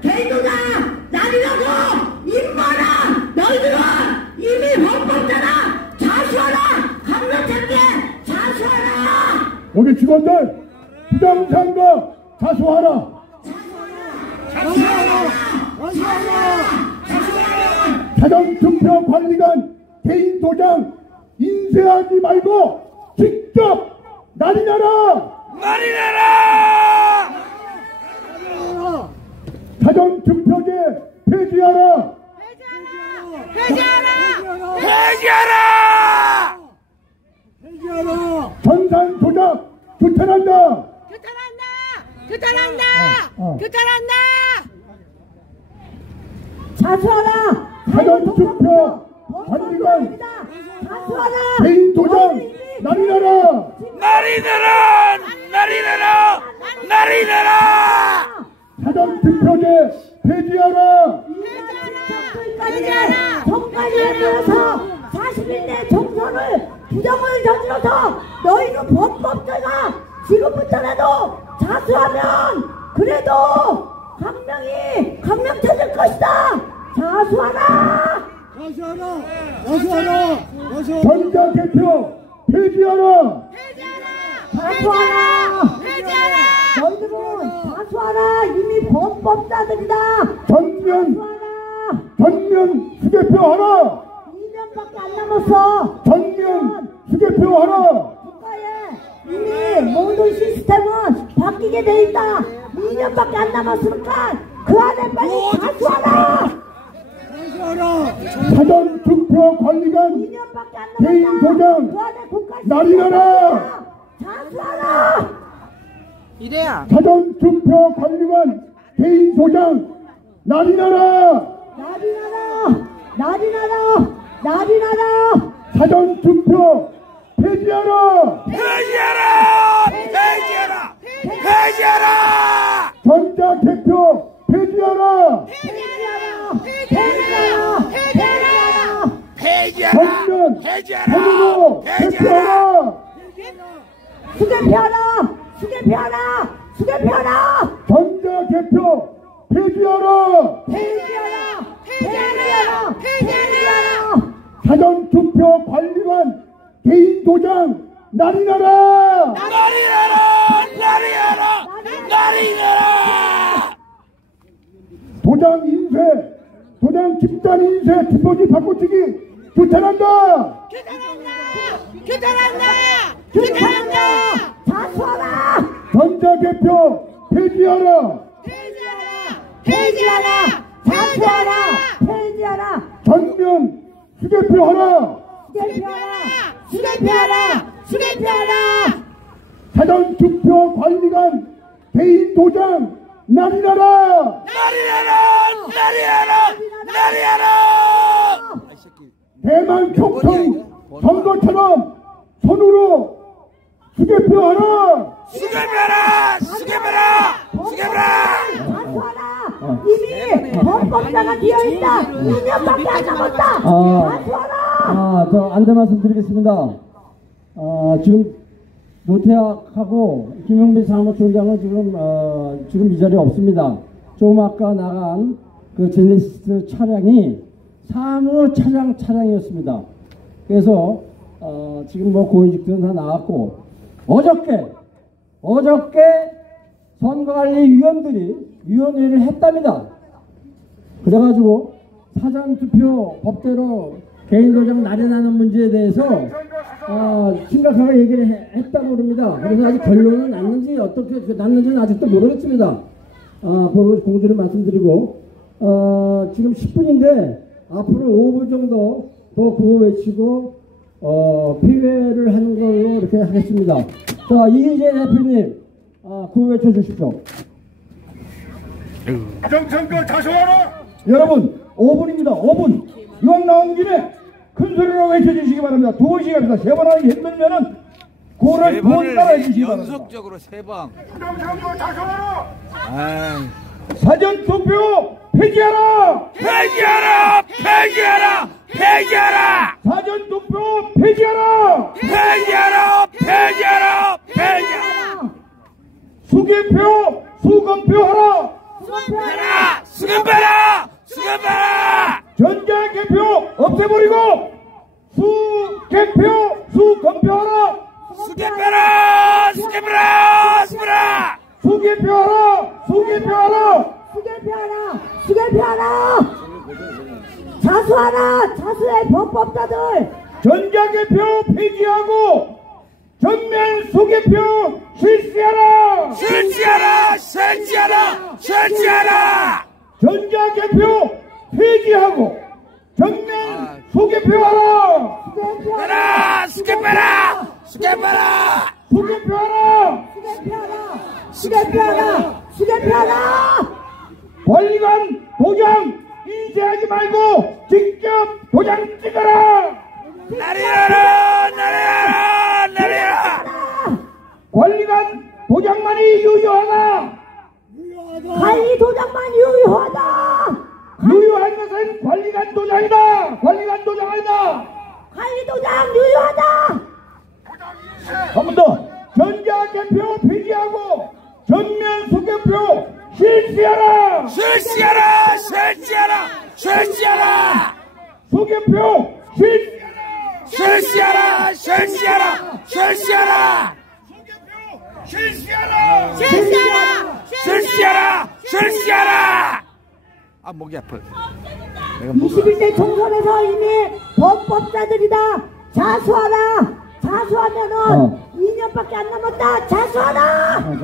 개인 도장 날이라고 임마라. 너희들은 이미 헌법자라. 자수하라. 강력하게 자수하라. 여기 직원들 부당선거 자수하라. 사전투표 관리관 개인 도장 인쇄하지 말고 직접 날인하라. 사전투표제 폐지하라. 전산 조작 규탄한다. 자수하라. 사전투표 관리관 자수하라. 개인 도장 날인하라. 사전투표제 폐지하라. 정관위에 모여서 40일 내 총선을 부정을 저질러서 너희는 범법자가 지금부터라도 자수하면 그래도 강명 찾을 것이다. 자수하라. 전자개표 폐지하라. 자수하라. 너희들은 자수하라. 이미 범법자들이다. 전면 수개표하라. 2년밖에 안 남았어. 전면 수개표하라. 국가에 이미 모든 시스템은 바뀌게 돼 있다. 2년밖에 안 남았으니까 그 안에 빨리 자수하라. 사전투표 관리관 2년밖에 안 남았다. 개인 도장 그 안에 국가 날인하라. 자수하라. 이래야. 사전투표 관리관 개인 도장 날인하라. 사전투표 폐지하라. 전자개표 폐지하라. 전면 선거 개표하라. 수개표하라. 전자개표 폐지하라. 사전투표 관리관 개인 도장 날인하라. 도장 인쇄 도장 집단 인쇄 투표지 바꿔치기 규탄한다. 규탄한다. 자수하라. 전자개표 폐지하라. 폐지하라. 자수하라. 폐지하라. 전면 수개표하라. 수개표하라. 사전투표 관리관 개인 도장 날리라라. 대만 총통 선거처럼 손으로 수개표하라. 자수하라. 이미 헌법자가 되어있다. 2년밖에 안 남았다. 자수하라. 저 안내 말씀드리겠습니다. 지금 노태악하고 김용빈 사무총장은 지금 이 자리에 없습니다. 좀 아까 나간 그 제네시스 차량이 사무 차량이었습니다. 그래서 지금 뭐 고위직들은 다 나왔고 어저께 선거관리위원들이 위원회를 했답니다. 그래가지고 사전투표 법대로 개인도장 날인하는 문제에 대해서 심각하게 얘기를 했다고 그럽니다. 그래서 아직 결론은 났는지 어떻게 났는지는 아직도 모르겠습니다. 공주를 말씀드리고 지금 10분인데 앞으로 5분 정도 더 구호 외치고 피회를 하는 걸로 이렇게 하겠습니다. 자, 이희재 대표님 구호 외쳐 주십시오. 정선거 자수하라. 여러분 5분입니다. 5분. 이왕 나온 김에 큰 소리로 외쳐주시기 바랍니다. 2번씩 합니다. 3번 하기 힘들면은 그거를 2번 따라해주시기 바랍니다. 연속적으로 3번. 정선거 자수하라. 사전투표 폐지하라. 사전투표 폐지하라. 수개표 수검표하라. 수검표하라. 전자개표 없애버리고 수개표 수검표하라. 수개표하라. 자수하라. 자수해 범법자들. 전자개표 폐지하고 전면 수개표 실시하라. 전자개표 폐지하고 전면 수개표하라. 수개표하라. 관리관 도장 인쇄하지 말고 직접 도장 찍어라. 관리관 도장만이 유효하다. 관리 도장만 유효하다. 유효한 것은 관리관 도장이다. 관리 도장 유효하다. 한 번 더. 전자개표 폐지하고 전면 수개표 실시하라. 수개표 실시하라. 목이 아파. 21대 총선에서 이미 범법자들이다. 자수하라. 자수하면은 2년밖에 안 남았다. 자수하라.